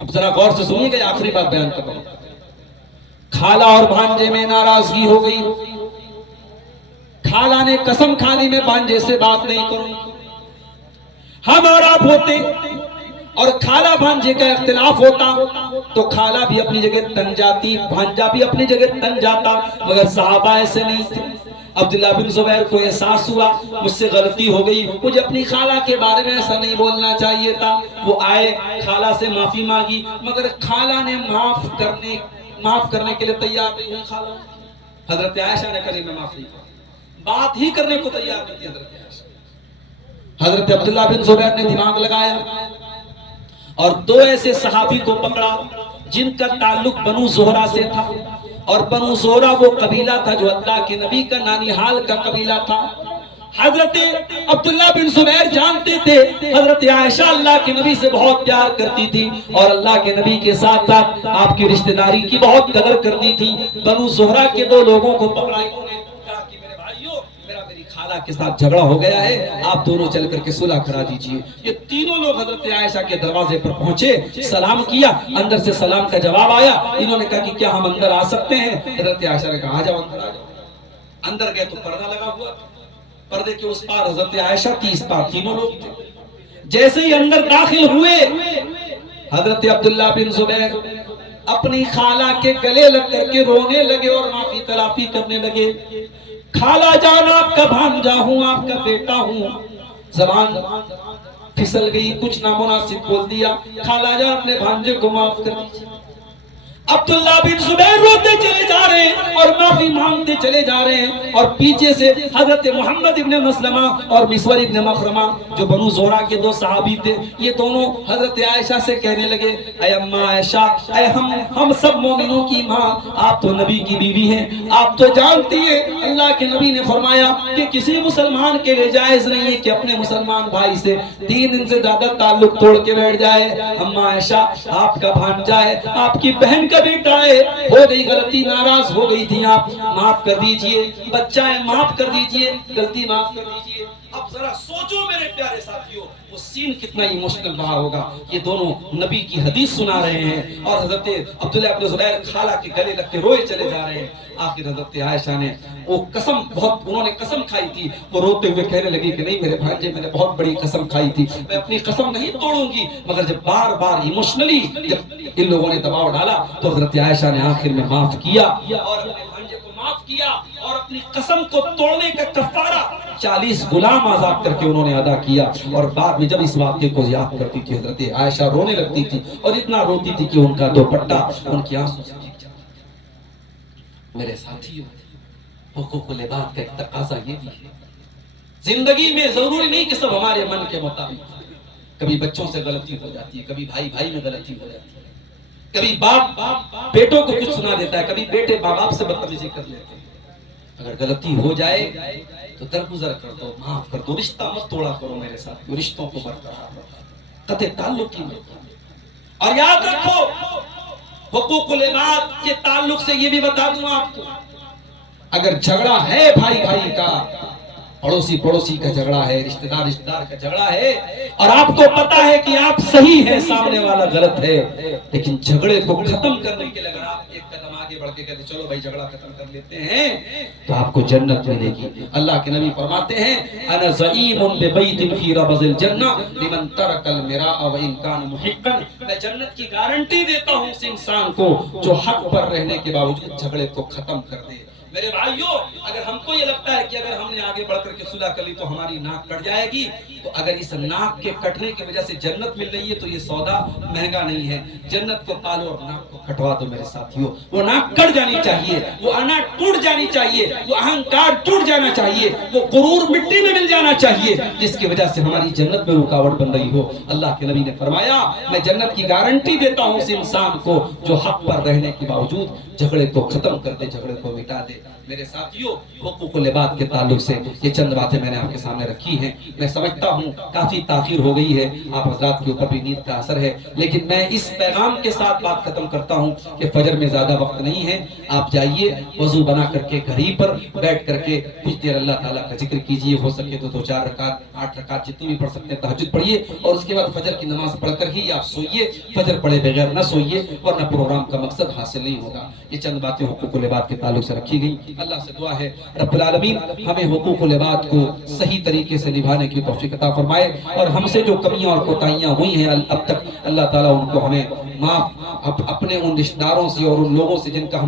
اب ذرا غور سے سنیے گا، آخری بات بیان کر رہا ہوں۔ خالہ اور بھانجے میں ناراضگی ہو گئی، خالہ نے قسم کھا لی میں بھانجے سے بات نہیں کروں۔ ہم اور آپ ہوتے اور خالہ بھانجے کا اختلاف ہوتا تو خالہ بھی اپنی جگہ تن جاتی، بھانجا بھی اپنی جگہ تن جاتا، مگر صحابہ ایسے نہیں تھے۔ عبداللہ بن زبیر کو احساس ہوا مجھ سے غلطی ہو گئی، مجھے اپنی خالہ کے بارے میں ایسا نہیں بولنا چاہیے تھا۔ وہ آئے، خالہ سے معافی مانگی، مگر خالہ نے معاف کرنے کے لیے تیار نہیں ہوئی۔ خالہ حضرت عائشہ نے کہا میں معاف نہیں کروں، بات ہی کرنے کو تیار نہیں تھی حضرت عائشہ۔ حضرت عبداللہ بن زبیر نے دماغ لگایا اور 2 ایسے صحابی کو پکڑا جن کا تعلق بنو زہرہ سے تھا، اور بنو زہرہ وہ قبیلہ تھا جو اللہ کے نبی کا نانیحال کا قبیلہ تھا۔ حضرت عبداللہ بن زبیر جانتے تھے حضرت عائشہ اللہ کے نبی سے بہت پیار کرتی تھی اور اللہ کے نبی کے ساتھ ساتھ آپ کی رشتہ داری کی بہت قدر کرتی تھی۔ بنو زہرہ کے 2 لوگوں کو پکڑا، انہوں نے کہا کہ میرے بھائیو، میری خالہ کے ساتھ جھگڑا ہو گیا ہے، آپ دونوں چل کر کے صلح کرا دیجئے۔ یہ تینوں لوگ حضرت عائشہ کے دروازے پر پہنچے، سلام کیا، اندر سے سلام کا جواب آیا۔ انہوں نے کہا کہ کیا ہم اندر آ سکتے ہیں؟ حضرت عائشہ نے کہا آ جاؤ، اندر آ جاؤ۔ اندر گئے تو پردہ لگا ہوا تھا، پردے کے اس پار حضرت عائشہ تھی، اس پار تینوں لوگ تھے۔ جیسے ہی اندر داخل ہوئے، حضرت عبداللہ بن زبیر اپنی خالہ کے گلے لگ کر کے رونے لگے اور معافی تلافی کرنے لگے۔ خالہ جان، آپ کا بھانجا ہوں، آپ کا بیٹا ہوں۔ زبان پھسل گئی، کچھ نامناسب بول دیا، خالہ جان اپنے بھانجے کو معاف کر دیجیے۔ عبداللہ بن زبیر روتے چلے جا رہے ہیں اور معافی مانگتے چلے جا رہے ہیں، اور پیچھے سے حضرت محمد ابن مسلمہ اور مسور ابن مخرمہ جو بنو زہرہ کے 2 صحابی تھے، یہ دونوں حضرت عائشہ سے کہنے لگے اے اماں عائشہ، اے ہم سب مومنوں کی ماں، آپ تو نبی کی بیوی ہیں، آپ تو جانتی ہیں اللہ کے نبی نے فرمایا کہ کسی مسلمان کے لیے جائز نہیں ہے کہ اپنے مسلمان بھائی سے 3 دن سے زیادہ تعلق توڑ کے بیٹھ جائے۔ اماں عائشہ، آپ کا بھانجا ہے، آپ کی بہن کا بیٹا ہے، ہو گئی غلطی، ناراض ہو گئی تھی، آپ معاف کر دیجئے، بچہ ہے معاف کر دیجئے، غلطی معاف کر دیجئے۔ اب ذرا سوچو میرے پیارے ساتھیوں، وہ سین کتنا ایموشنل رہا ہوگا۔ یہ دونوں نبی کی حدیث سنا رہے ہیں اور حضرت عبداللہ بن زبیر خالہ کے گلے لگ کے روئے چلے جا رہے ہیں۔ آخر حضرت عائشہ نے وہ قسم، انہوں نے قسم کھائی تھی، وہ روتے ہوئے کہنے لگی کہ نہیں میرے بھانجے، میں نے بہت بڑی قسم کھائی تھی، میں اپنی قسم نہیں توڑوں گی، مگر جب بار بار ایموشنلی جب ان لوگوں نے دباؤ ڈالا تو حضرت عائشہ نے آخر میں معاف کیا اور اپنے بھانجے کو معاف کیا، اور اپنی قسم کو توڑنے کا کفارہ 40 غلام آزاد کر کے انہوں نے ادا کیا۔ اور بعد میں جب اس واقعے کو یاد کرتی تھی حضرت عائشہ رونے لگتی تھی، اور اتنا روتی تھی کہ ان کا دوپٹہ ان کی آنسوں سے بھیگ جاتا تھا۔ میرے ساتھیوں، حقوق العباد کا ایک تقاضا یہ بھی ہے، زندگی میں ضروری نہیں کہ سب ہمارے من کے مطابق، کبھی بچوں سے غلطی ہو جاتی ہے، کبھی بھائی بھائی میں غلطی ہو جاتی ہے، کبھی باپ بیٹوں کو کچھ سنا دیتا ہے، کبھی بیٹے باپ باپ سے بدتمیزی کر لیتے ہیں۔ اگر غلطی ہو جائے تو درگزر کر دو، معاف کر دو، رشتہ مت توڑا کرو میرے ساتھ، رشتوں کو برقرار رکھو، قطع تعلق کی مت کرو۔ اور یاد رکھو حقوق العباد کے تعلق سے یہ بھی بتا دوں آپ کو، اگر جھگڑا ہے بھائی بھائی کا، پڑوسی پڑوسی کا جھگڑا ہے، رشتہ دار کا جھگڑا ہے، اور آپ کو پتا ہے کہ آپ صحیح ہیں، سامنے والا غلط ہے، لیکن جھگڑے کو ختم کرنے کے لیے اگر آپ ایک قدم آگے بڑھ کے کہتے چلو بھائی جھگڑا ختم کر لیتے ہیں تو آپ کو جنت ملے گی. اللہ کے نبی فرماتے ہیں انا زعیم ببیت فی ربض الجنہ لمن ترک المراء وان کان محقا. میں جنت کی گارنٹی دیتا ہوں اس انسان کو جو حق پر رہنے کے باوجود جھگڑے کو ختم کر دے. میرے بھائیوں اگر ہم کو یہ لگتا ہے کہ اگر ہم نے آگے بڑھ کر کے صلح کر لی تو ہماری ناک کٹ جائے گی، تو اگر اس ناک کے کٹنے کی وجہ سے جنت مل رہی ہے تو یہ سودا مہنگا نہیں ہے. جنت کو پالو اور ناک کو کٹوا دو میرے ساتھیوں. وہ ناک کٹ جانی چاہیے، وہ انا ٹوٹ جانی چاہیے، وہ اہنکار ٹوٹ جانا چاہیے، وہ غرور مٹی میں مل جانا چاہیے جس کی وجہ سے ہماری جنت میں رکاوٹ بن رہی ہو. اللہ کے نبی نے فرمایا میں جنت کی گارنٹی دیتا ہوں اس انسان کو جو حق پر رہنے کے باوجود جھگڑے کو ختم کر دے، جھگڑے کو مٹا دے. میرے ساتھیوں حقوق العباد کے تعلق سے یہ چند باتیں میں نے آپ کے سامنے رکھی ہیں. میں سمجھتا ہوں کافی تاخیر ہو گئی ہے، آپ حضرات کے اوپر بھی نیند کا اثر ہے، لیکن میں اس پیغام کے ساتھ بات ختم کرتا ہوں کہ فجر میں زیادہ وقت نہیں ہے. آپ جائیے وضو بنا کر کے گھر ہی پر بیٹھ کر کے کچھ دیر اللہ تعالیٰ کا ذکر کیجیے. ہو سکے تو 2-4 رکعت 8 رکعت جتنی بھی پڑھ سکتے ہیں تہجد پڑھیے، اور اس کے بعد فجر کی نماز پڑھ کر ہی آپ سوئیے. فجر پڑھے بغیر نہ سوئیے ورنہ پروگرام کا مقصد حاصل نہیں ہوگا. یہ چند باتیں حقوق العباد کے تعلق سے رکھی گئی. اللہ سے دعا ہے رب العالمین ہمیں حقوق العباد کو صحیح طریقے سے نبھانے کی توفیق عطا فرمائے، اور ہم سے جو کمیاں اور کوتاہیاں ہوئی ہیں اب تک اللہ تعالیٰ ان کو ہمیں معاف اپنے ان رشتہ داروں سے اور ان لوگوں سے جن کا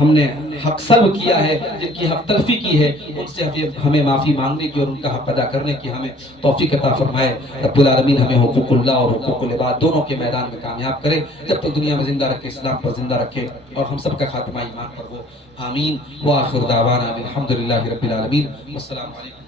ہم نے حق سلب کیا ہے، جن کی حق تلفی کی ہے، ان سے ہمیں معافی مانگنے کی اور ان کا حق ادا کرنے کی ہمیں توفیق عطا فرمائے. رب العالمین ہمیں حقوق اللہ اور حقوق العباد دونوں کے میدان میں کامیاب کرے، جب تک دنیا میں زندہ رکھے اسلام پر زندہ رکھے، اور ہم سب کا خاتمہ ایمان پر ہو. آمین. وآخر دعوانا الحمدللہ رب العالمین. والسلام علیکم.